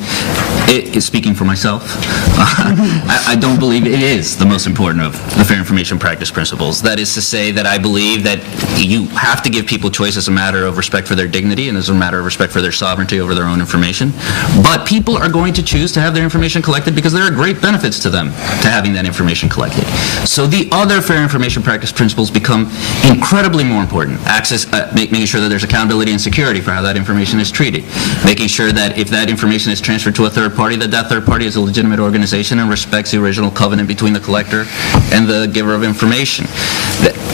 it is speaking for myself. I don't believe it is the most important of the fair information practice principles. That is to say that I believe that you have to give people choice as a matter of respect for their dignity and as a matter of respect for their sovereignty over their own information. But people are going to choose to have their information collected because there are great benefits to them to having that information collected. So the other fair information practice principles become incredibly more important. Access, making sure that there's accountability and security for how that information is treated. Making sure that if that information is transferred to a third party, that third party is a legitimate organization and respects the original covenant between the collector and the giver of information.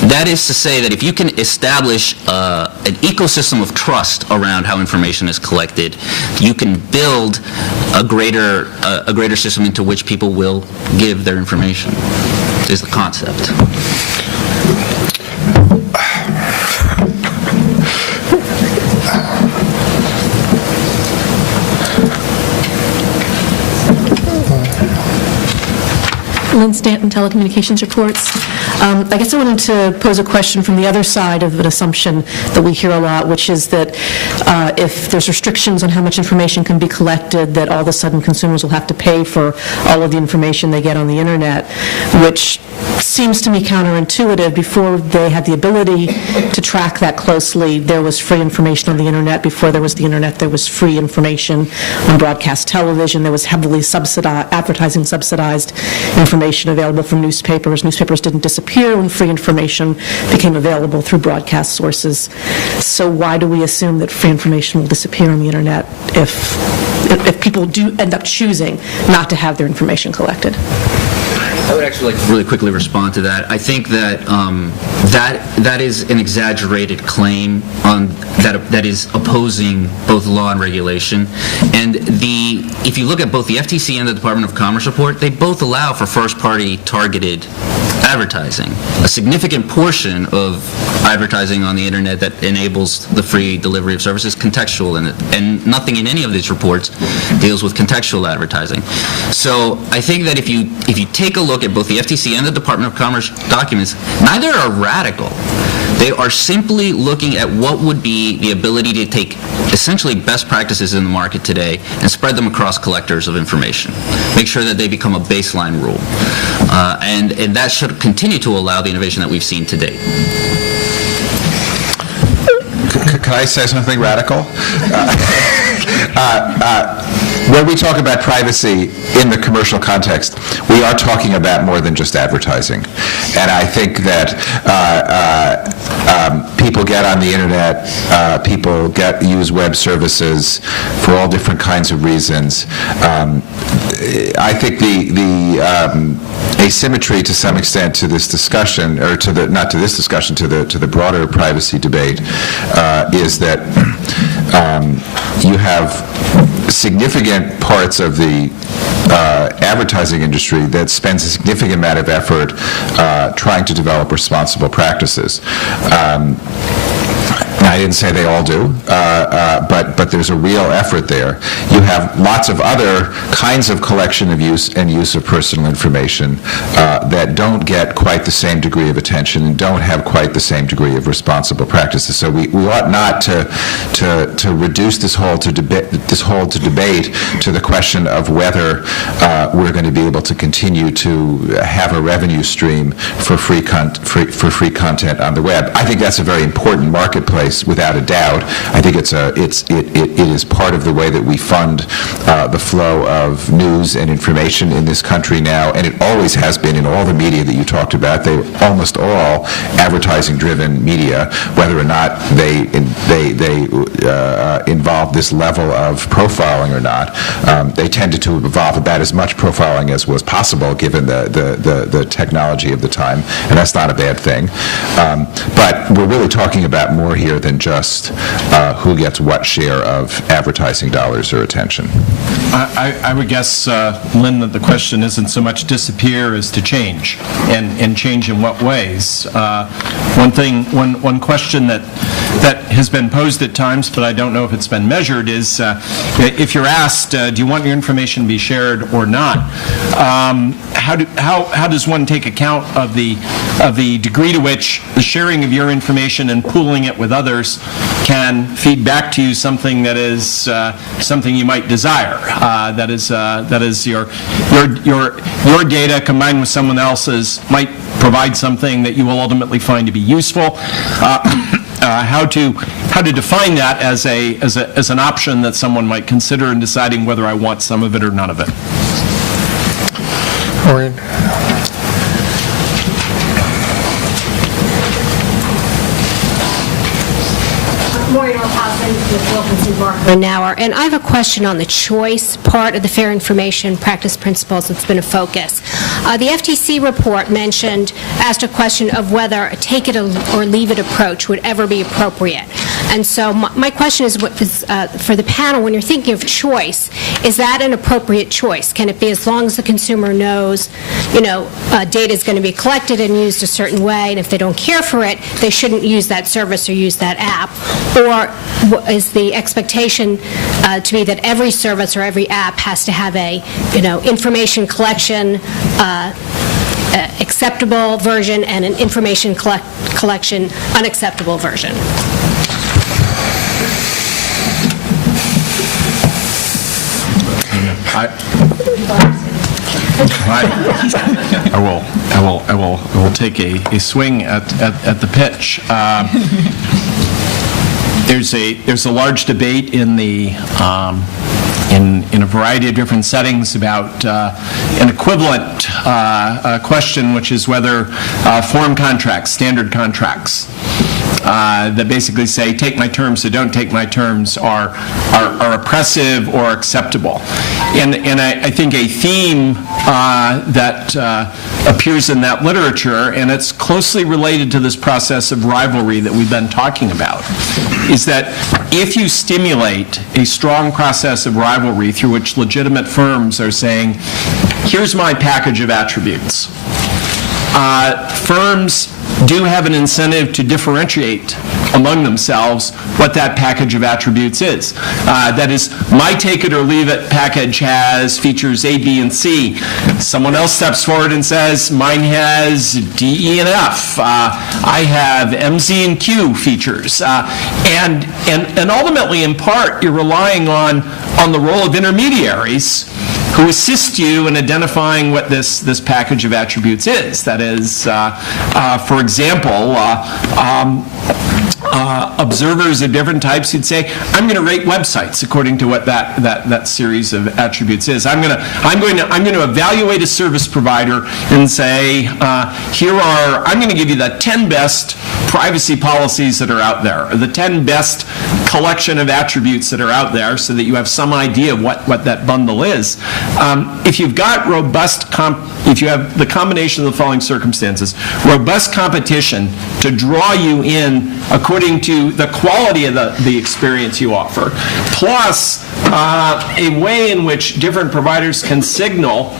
That is to say that if you can establish an ecosystem of trust around how information is collected, you can build a greater system into which people will give their information, is the concept. Lynn Stanton, Telecommunications Reports. I guess I wanted to pose a question from the other side of an assumption that we hear a lot, which is that if there's restrictions on how much information can be collected, that all of a sudden consumers will have to pay for all of the information they get on the Internet, which seems to me counterintuitive. Before they had the ability to track that closely, there was free information on the Internet. Before there was the Internet, there was free information on broadcast television. There was heavily subsidized, advertising subsidized information available from newspapers. Newspapers didn't disappear when free information became available through broadcast sources. So why do we assume that free information will disappear on the Internet if people do end up choosing not to have their information collected? I would actually like to really quickly respond to that. I think that that is an exaggerated claim that is opposing both law and regulation. And if you look at both the FTC and the Department of Commerce report, they both allow for first-party targeted advertising. A significant portion of advertising on the Internet that enables the free delivery of services is contextual in it, and nothing in any of these reports deals with contextual advertising. So I think that if you take a look at both the FTC and the Department of Commerce documents, neither are radical. They are simply looking at what would be the ability to take essentially best practices in the market today and spread them across collectors of information. Make sure that they become a baseline rule. And that should continue to allow the innovation that we've seen to date. Can I say something radical? When we talk about privacy in the commercial context, we are talking about more than just advertising. And I think that people get on the Internet, people use web services for all different kinds of reasons. I think the asymmetry to some extent to this discussion, or to the broader privacy debate, is that you have significant parts of the advertising industry that spends a significant amount of effort trying to develop responsible practices. I didn't say they all do, but there's a real effort there. You have lots of other kinds of collection of use of personal information that don't get quite the same degree of attention and don't have quite the same degree of responsible practices. So we ought not to reduce this whole to debate to the question of whether we're going to be able to continue to have a revenue stream for free content on the web. I think that's a very important marketplace, without a doubt. I think it is part of the way that we fund the flow of news and information in this country now, and it always has been in all the media that you talked about. They're almost all advertising-driven media, whether or not they involve this level of profiling or not. They tended to involve about as much profiling as was possible given the technology of the time, and that's not a bad thing. But we're really talking about more here than than just who gets what share of advertising dollars or attention. I would guess, Lynn, that the question isn't so much disappear as to change, and change in what ways. One question that has been posed at times, but I don't know if it's been measured, is if you're asked, do you want your information to be shared or not, how does one take account of the degree to which the sharing of your information and pooling it with others can feed back to you something that is something you might desire? That is your data combined with someone else's might provide something that you will ultimately find to be useful. How to define that as an option that someone might consider in deciding whether I want some of it or none of it. Maureen? And I have a question on the choice part of the fair information practice principles that's been a focus. The FTC report asked a question of whether a take it or leave it approach would ever be appropriate. And so my question is, for the panel, when you're thinking of choice, is that an appropriate choice? Can it be as long as the consumer knows, data is going to be collected and used a certain way, and if they don't care for it, they shouldn't use that service or use that app? Or is the expectation to be that every service or every app has to have a, information collection acceptable version and an information collection unacceptable version? I will take a swing at the pitch. There's a large debate in a variety of different settings about an equivalent question, which is whether form contracts, standard contracts, that basically say take my terms or don't take my terms are oppressive or acceptable. And I think a theme that appears in that literature, and it's closely related to this process of rivalry that we've been talking about, is that if you stimulate a strong process of rivalry through which legitimate firms are saying, here's my package of attributes, firms do have an incentive to differentiate among themselves what that package of attributes is. That is, my take it or leave it package has features A, B, and C. Someone else steps forward and says, mine has D, E, and F. I have M, Z, and Q features. And ultimately, in part, you're relying on the role of intermediaries who assist you in identifying what this package of attributes is. That is, for example, observers of different types who'd say, I'm going to rate websites according to what that series of attributes is. I'm going to evaluate a service provider and say, I'm going to give you the 10 best privacy policies that are out there, or the 10 best collection of attributes that are out there, so that you have some idea of what that bundle is. If you've got if you have the combination of the following circumstances, robust competition to draw you in according to the quality of the experience you offer, plus a way in which different providers can signal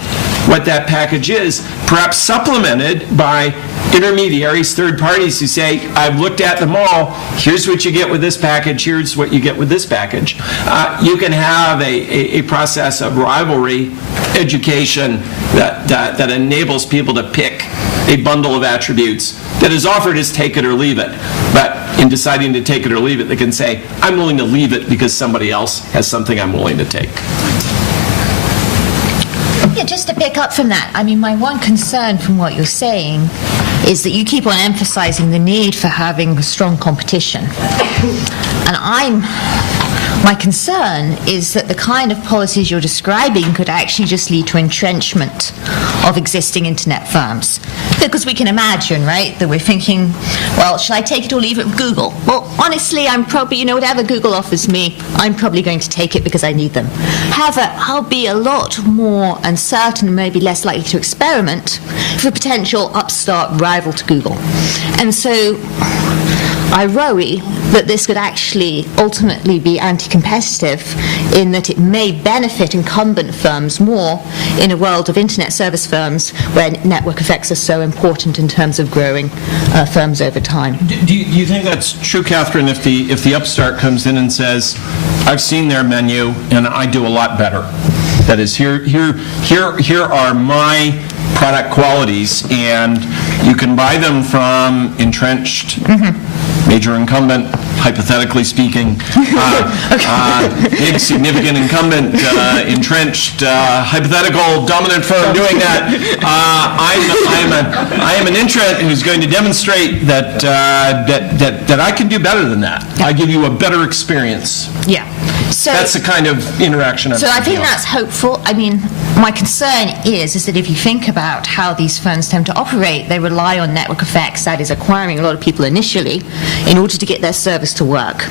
what that package is, perhaps supplemented by intermediaries, third parties who say, I've looked at them all, here's what you get with this package, here's what you get with this package. You can have a process of rivalry education that enables people to pick a bundle of attributes that is offered as take it or leave it. But in deciding to take it or leave it, they can say, I'm willing to leave it because somebody else has something I'm willing to take. Yeah, just to pick up from that, I mean, my one concern from what you're saying is that you keep on emphasizing the need for having strong competition. And my concern is that the kind of policies you're describing could actually just lead to entrenchment of existing internet firms. Because we can imagine, right, that we're thinking, well, should I take it or leave it with Google? Well, honestly, I'm probably, whatever Google offers me, I'm probably going to take it because I need them. However, I'll be a lot more uncertain, maybe less likely to experiment for a potential upstart rival to Google. And so I worry that this could actually ultimately be anti-competitive in that it may benefit incumbent firms more in a world of internet service firms where network effects are so important in terms of growing firms over time. Do you think that's true, Catherine, if the upstart comes in and says, I've seen their menu and I do a lot better? That is, here are my product qualities, and you can buy them from entrenched major incumbent, hypothetically speaking, big significant incumbent, entrenched, hypothetical dominant firm doing that. I am an entrant who's going to demonstrate that I can do better than that. I give you a better experience. Yeah. So that's the kind of interaction I'm So I think thinking of. that's hopeful. I mean, my concern is that if you think about how these firms tend to operate, they rely on network effects, that is acquiring a lot of people initially, in order to get their service to work.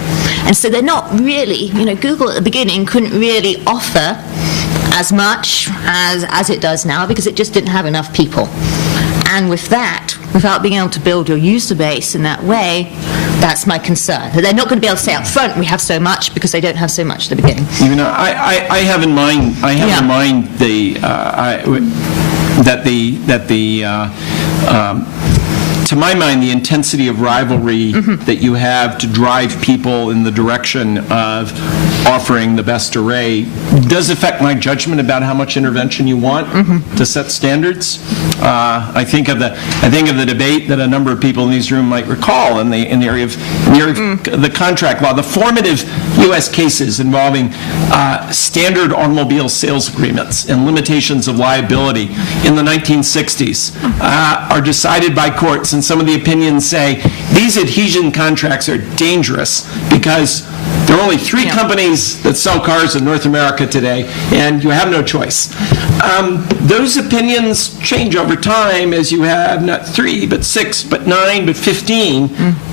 And so they're not really, Google at the beginning couldn't really offer as much as it does now because it just didn't have enough people. And with that, without being able to build your user base in that way, that's my concern. That they're not going to be able to say up front, we have so much, because they don't have so much at the beginning. I have in mind to my mind, the intensity of rivalry that you have to drive people in the direction of offering the best array does affect my judgment about how much intervention you want to set standards. I think of the debate that a number of people in these rooms might recall in the area of the contract law, the formative U.S. cases involving standard automobile sales agreements and limitations of liability in the 1960s are decided by courts, and some of the opinions say these adhesion contracts are dangerous because there are only 3 companies that sell cars in North America today, and you have no choice. Those opinions change over time as you have not 3, but 6, but 9, but 15.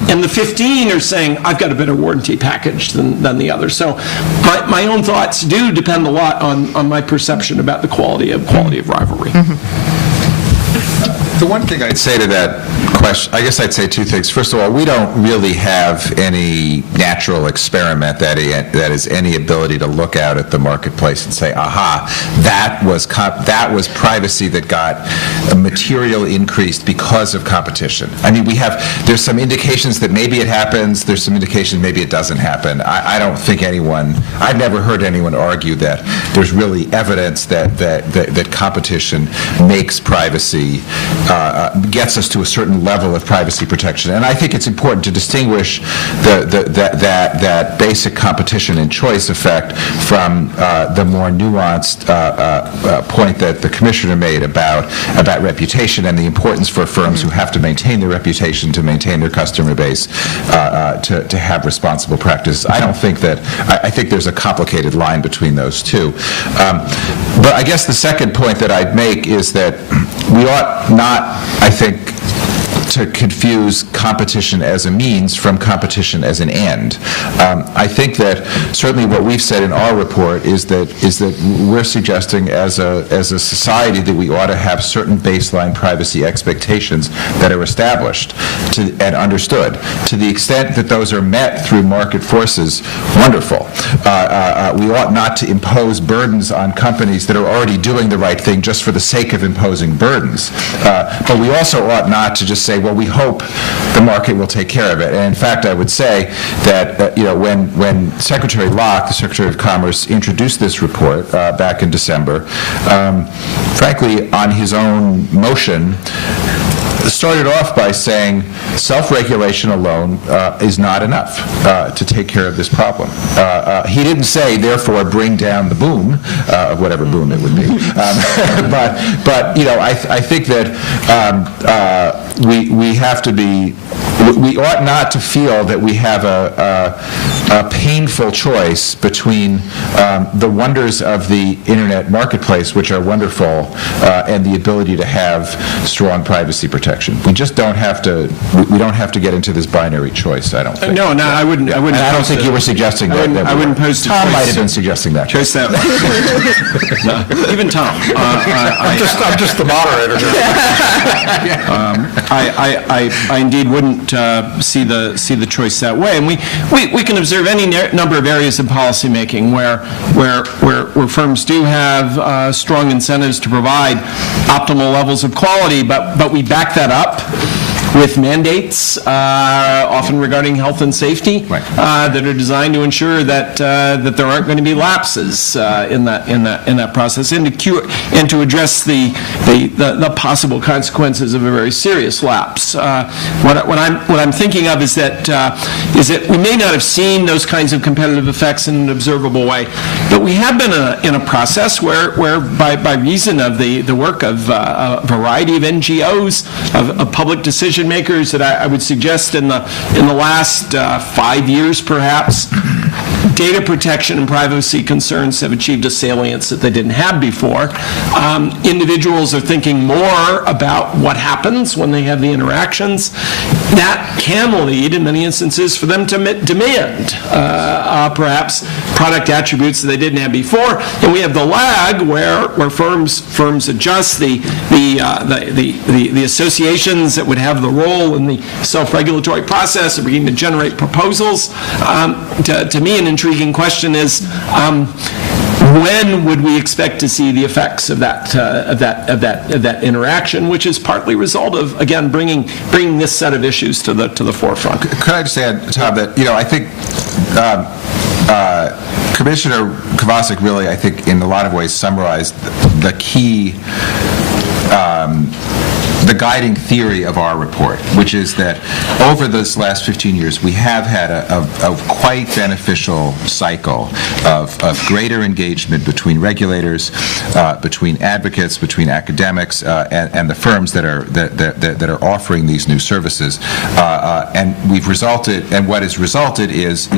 And the 15 are saying, I've got a better warranty package than the others. So my own thoughts do depend a lot on my perception about the quality of rivalry. The one thing I'd say to that question, I guess I'd say 2 things. First of all, we don't really have any natural experiment that is any ability to look out at the marketplace and say, aha, that was privacy that got a material increased because of competition. I mean, there's some indications that maybe it happens, there's some indications maybe it doesn't happen. I don't think I've never heard anyone argue that there's really evidence that competition makes privacy gets us to a certain level of privacy protection. And I think it's important to distinguish that basic competition and choice effect from the more nuanced point that the Commissioner made about reputation and the importance for firms who have to maintain their reputation, to maintain their customer base, to have responsible practice. I think there's a complicated line between those two. But I guess the second point that I'd make is that we ought not, I think, to confuse competition as a means from competition as an end. I think that certainly what we've said in our report is that we're suggesting as a society that we ought to have certain baseline privacy expectations that are established and understood. To the extent that those are met through market forces, wonderful. We ought not to impose burdens on companies that are already doing the right thing just for the sake of imposing burdens. But we also ought not to just say, well, we hope the market will take care of it. And in fact, I would say that when Secretary Locke, the Secretary of Commerce, introduced this report back in December, frankly, on his own motion, started off by saying self-regulation alone is not enough to take care of this problem. He didn't say, therefore, bring down the boom, of whatever boom it would be. But I think that we have to be, we ought not to feel that we have a painful choice between the wonders of the internet marketplace, which are wonderful, and the ability to have strong privacy protection. We just don't have to. We don't have to get into this binary choice. I don't think. No, I wouldn't. And I don't think you were suggesting that. I wouldn't pose the choice. Tom might have been suggesting that. Choice that. No, even Tom. I'm just the moderator here. I indeed wouldn't see the choice that way. And we can observe any number of areas of policymaking where firms do have strong incentives to provide optimal levels of quality, but we back that up with mandates, often regarding health and safety, that are designed to ensure that there aren't going to be lapses in that process, and to address the possible consequences of a very serious lapse. What I'm thinking of is that we may not have seen those kinds of competitive effects in an observable way, but we have been in a process where by reason of the work of a variety of NGOs, of public decision makers, that I would suggest in the last 5 years perhaps, data protection and privacy concerns have achieved a salience that they didn't have before. Individuals are thinking more about what happens when they have the interactions. That can lead, in many instances, for them to demand perhaps product attributes that they didn't have before. And we have the lag where firms adjust the associations that would have the role in the self-regulatory process of beginning to generate proposals. To me, an intriguing question is, when would we expect to see the effects of that interaction, which is partly a result of, again, bringing this set of issues to the forefront? Could I just add, Tom, that I think Commissioner Kovacic really, I think, in a lot of ways summarized the key, the guiding theory of our report, which is that over this last 15 years, we have had a quite beneficial cycle of greater engagement between regulators, between advocates, between academics, and the firms that are offering these new services. And what has resulted is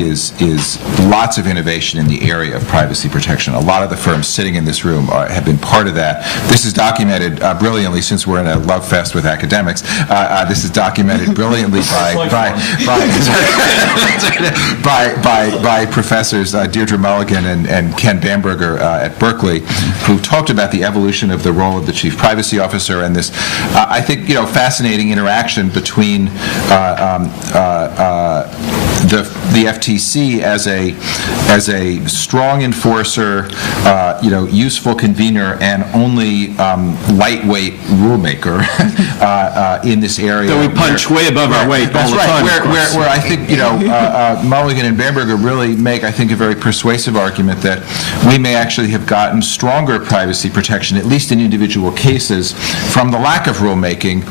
lots of innovation in the area of privacy protection. A lot of the firms sitting in this room have been part of that. This is documented brilliantly, since we're in a love fest with academics. This is documented brilliantly by professors Deirdre Mulligan and Ken Bamberger at Berkeley, who talked about the evolution of the role of the chief privacy officer and this, I think, fascinating interaction between the FTC as a strong enforcer, useful convener, and only lightweight rulemaker in this area. So we punch way above our weight all the time. Where I think Mulligan and Bamberger really make, I think, a very persuasive argument that we may actually have gotten stronger privacy protection, at least in individual cases, from the lack of rulemaking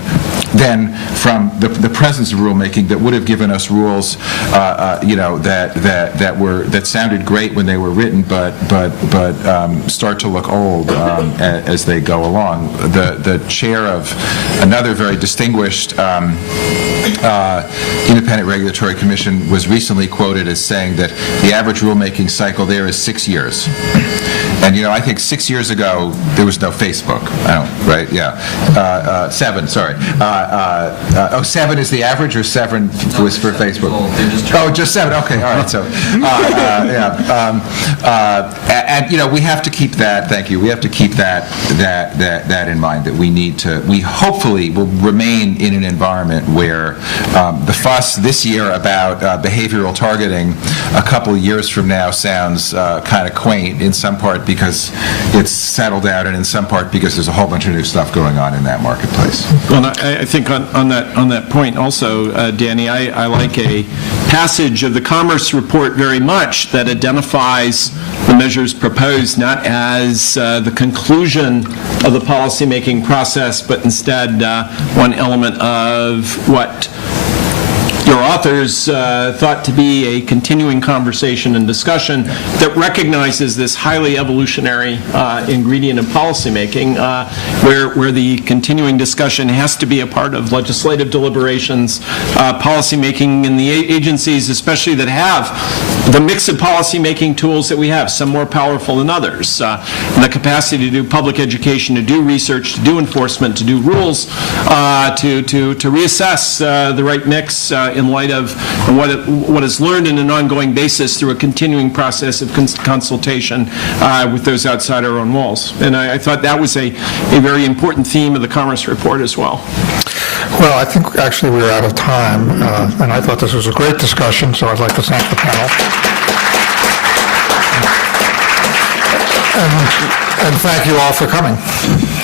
than from the presence of rulemaking that would have given us rules, that sounded great when they were written, but start to look old as they go along. The chair of another very distinguished independent regulatory commission was recently quoted as saying that the average rulemaking cycle there is 6 years. And, I think 6 years ago, there was no Facebook. Right? Yeah. 7, sorry. 7 is the average, or 7 was for Facebook? Oh, just 7. Okay, all right. So, and, we have to keep that, thank you, we have to keep that in mind, that we hopefully will remain in an environment where the fuss this year about behavioral targeting a couple of years from now sounds kind of quaint, in some part because it's settled out, and in some part because there's a whole bunch of new stuff going on in that marketplace. Well, I think on that point also, Danny, I like a passage of the Commerce Report very much that identifies the measures proposed not as the conclusion of the policymaking process, but instead one element of what your authors thought to be a continuing conversation and discussion that recognizes this highly evolutionary ingredient of policymaking, where the continuing discussion has to be a part of legislative deliberations, policymaking in the agencies, especially that have the mix of policymaking tools that we have, some more powerful than others, and the capacity to do public education, to do research, to do enforcement, to do rules, to reassess the right mix in light of what is learned in an ongoing basis through a continuing process of consultation with those outside our own walls. And I thought that was a very important theme of the Commerce Report as well. Well, I think actually we're out of time, and I thought this was a great discussion, so I'd like to thank the panel. And thank you all for coming.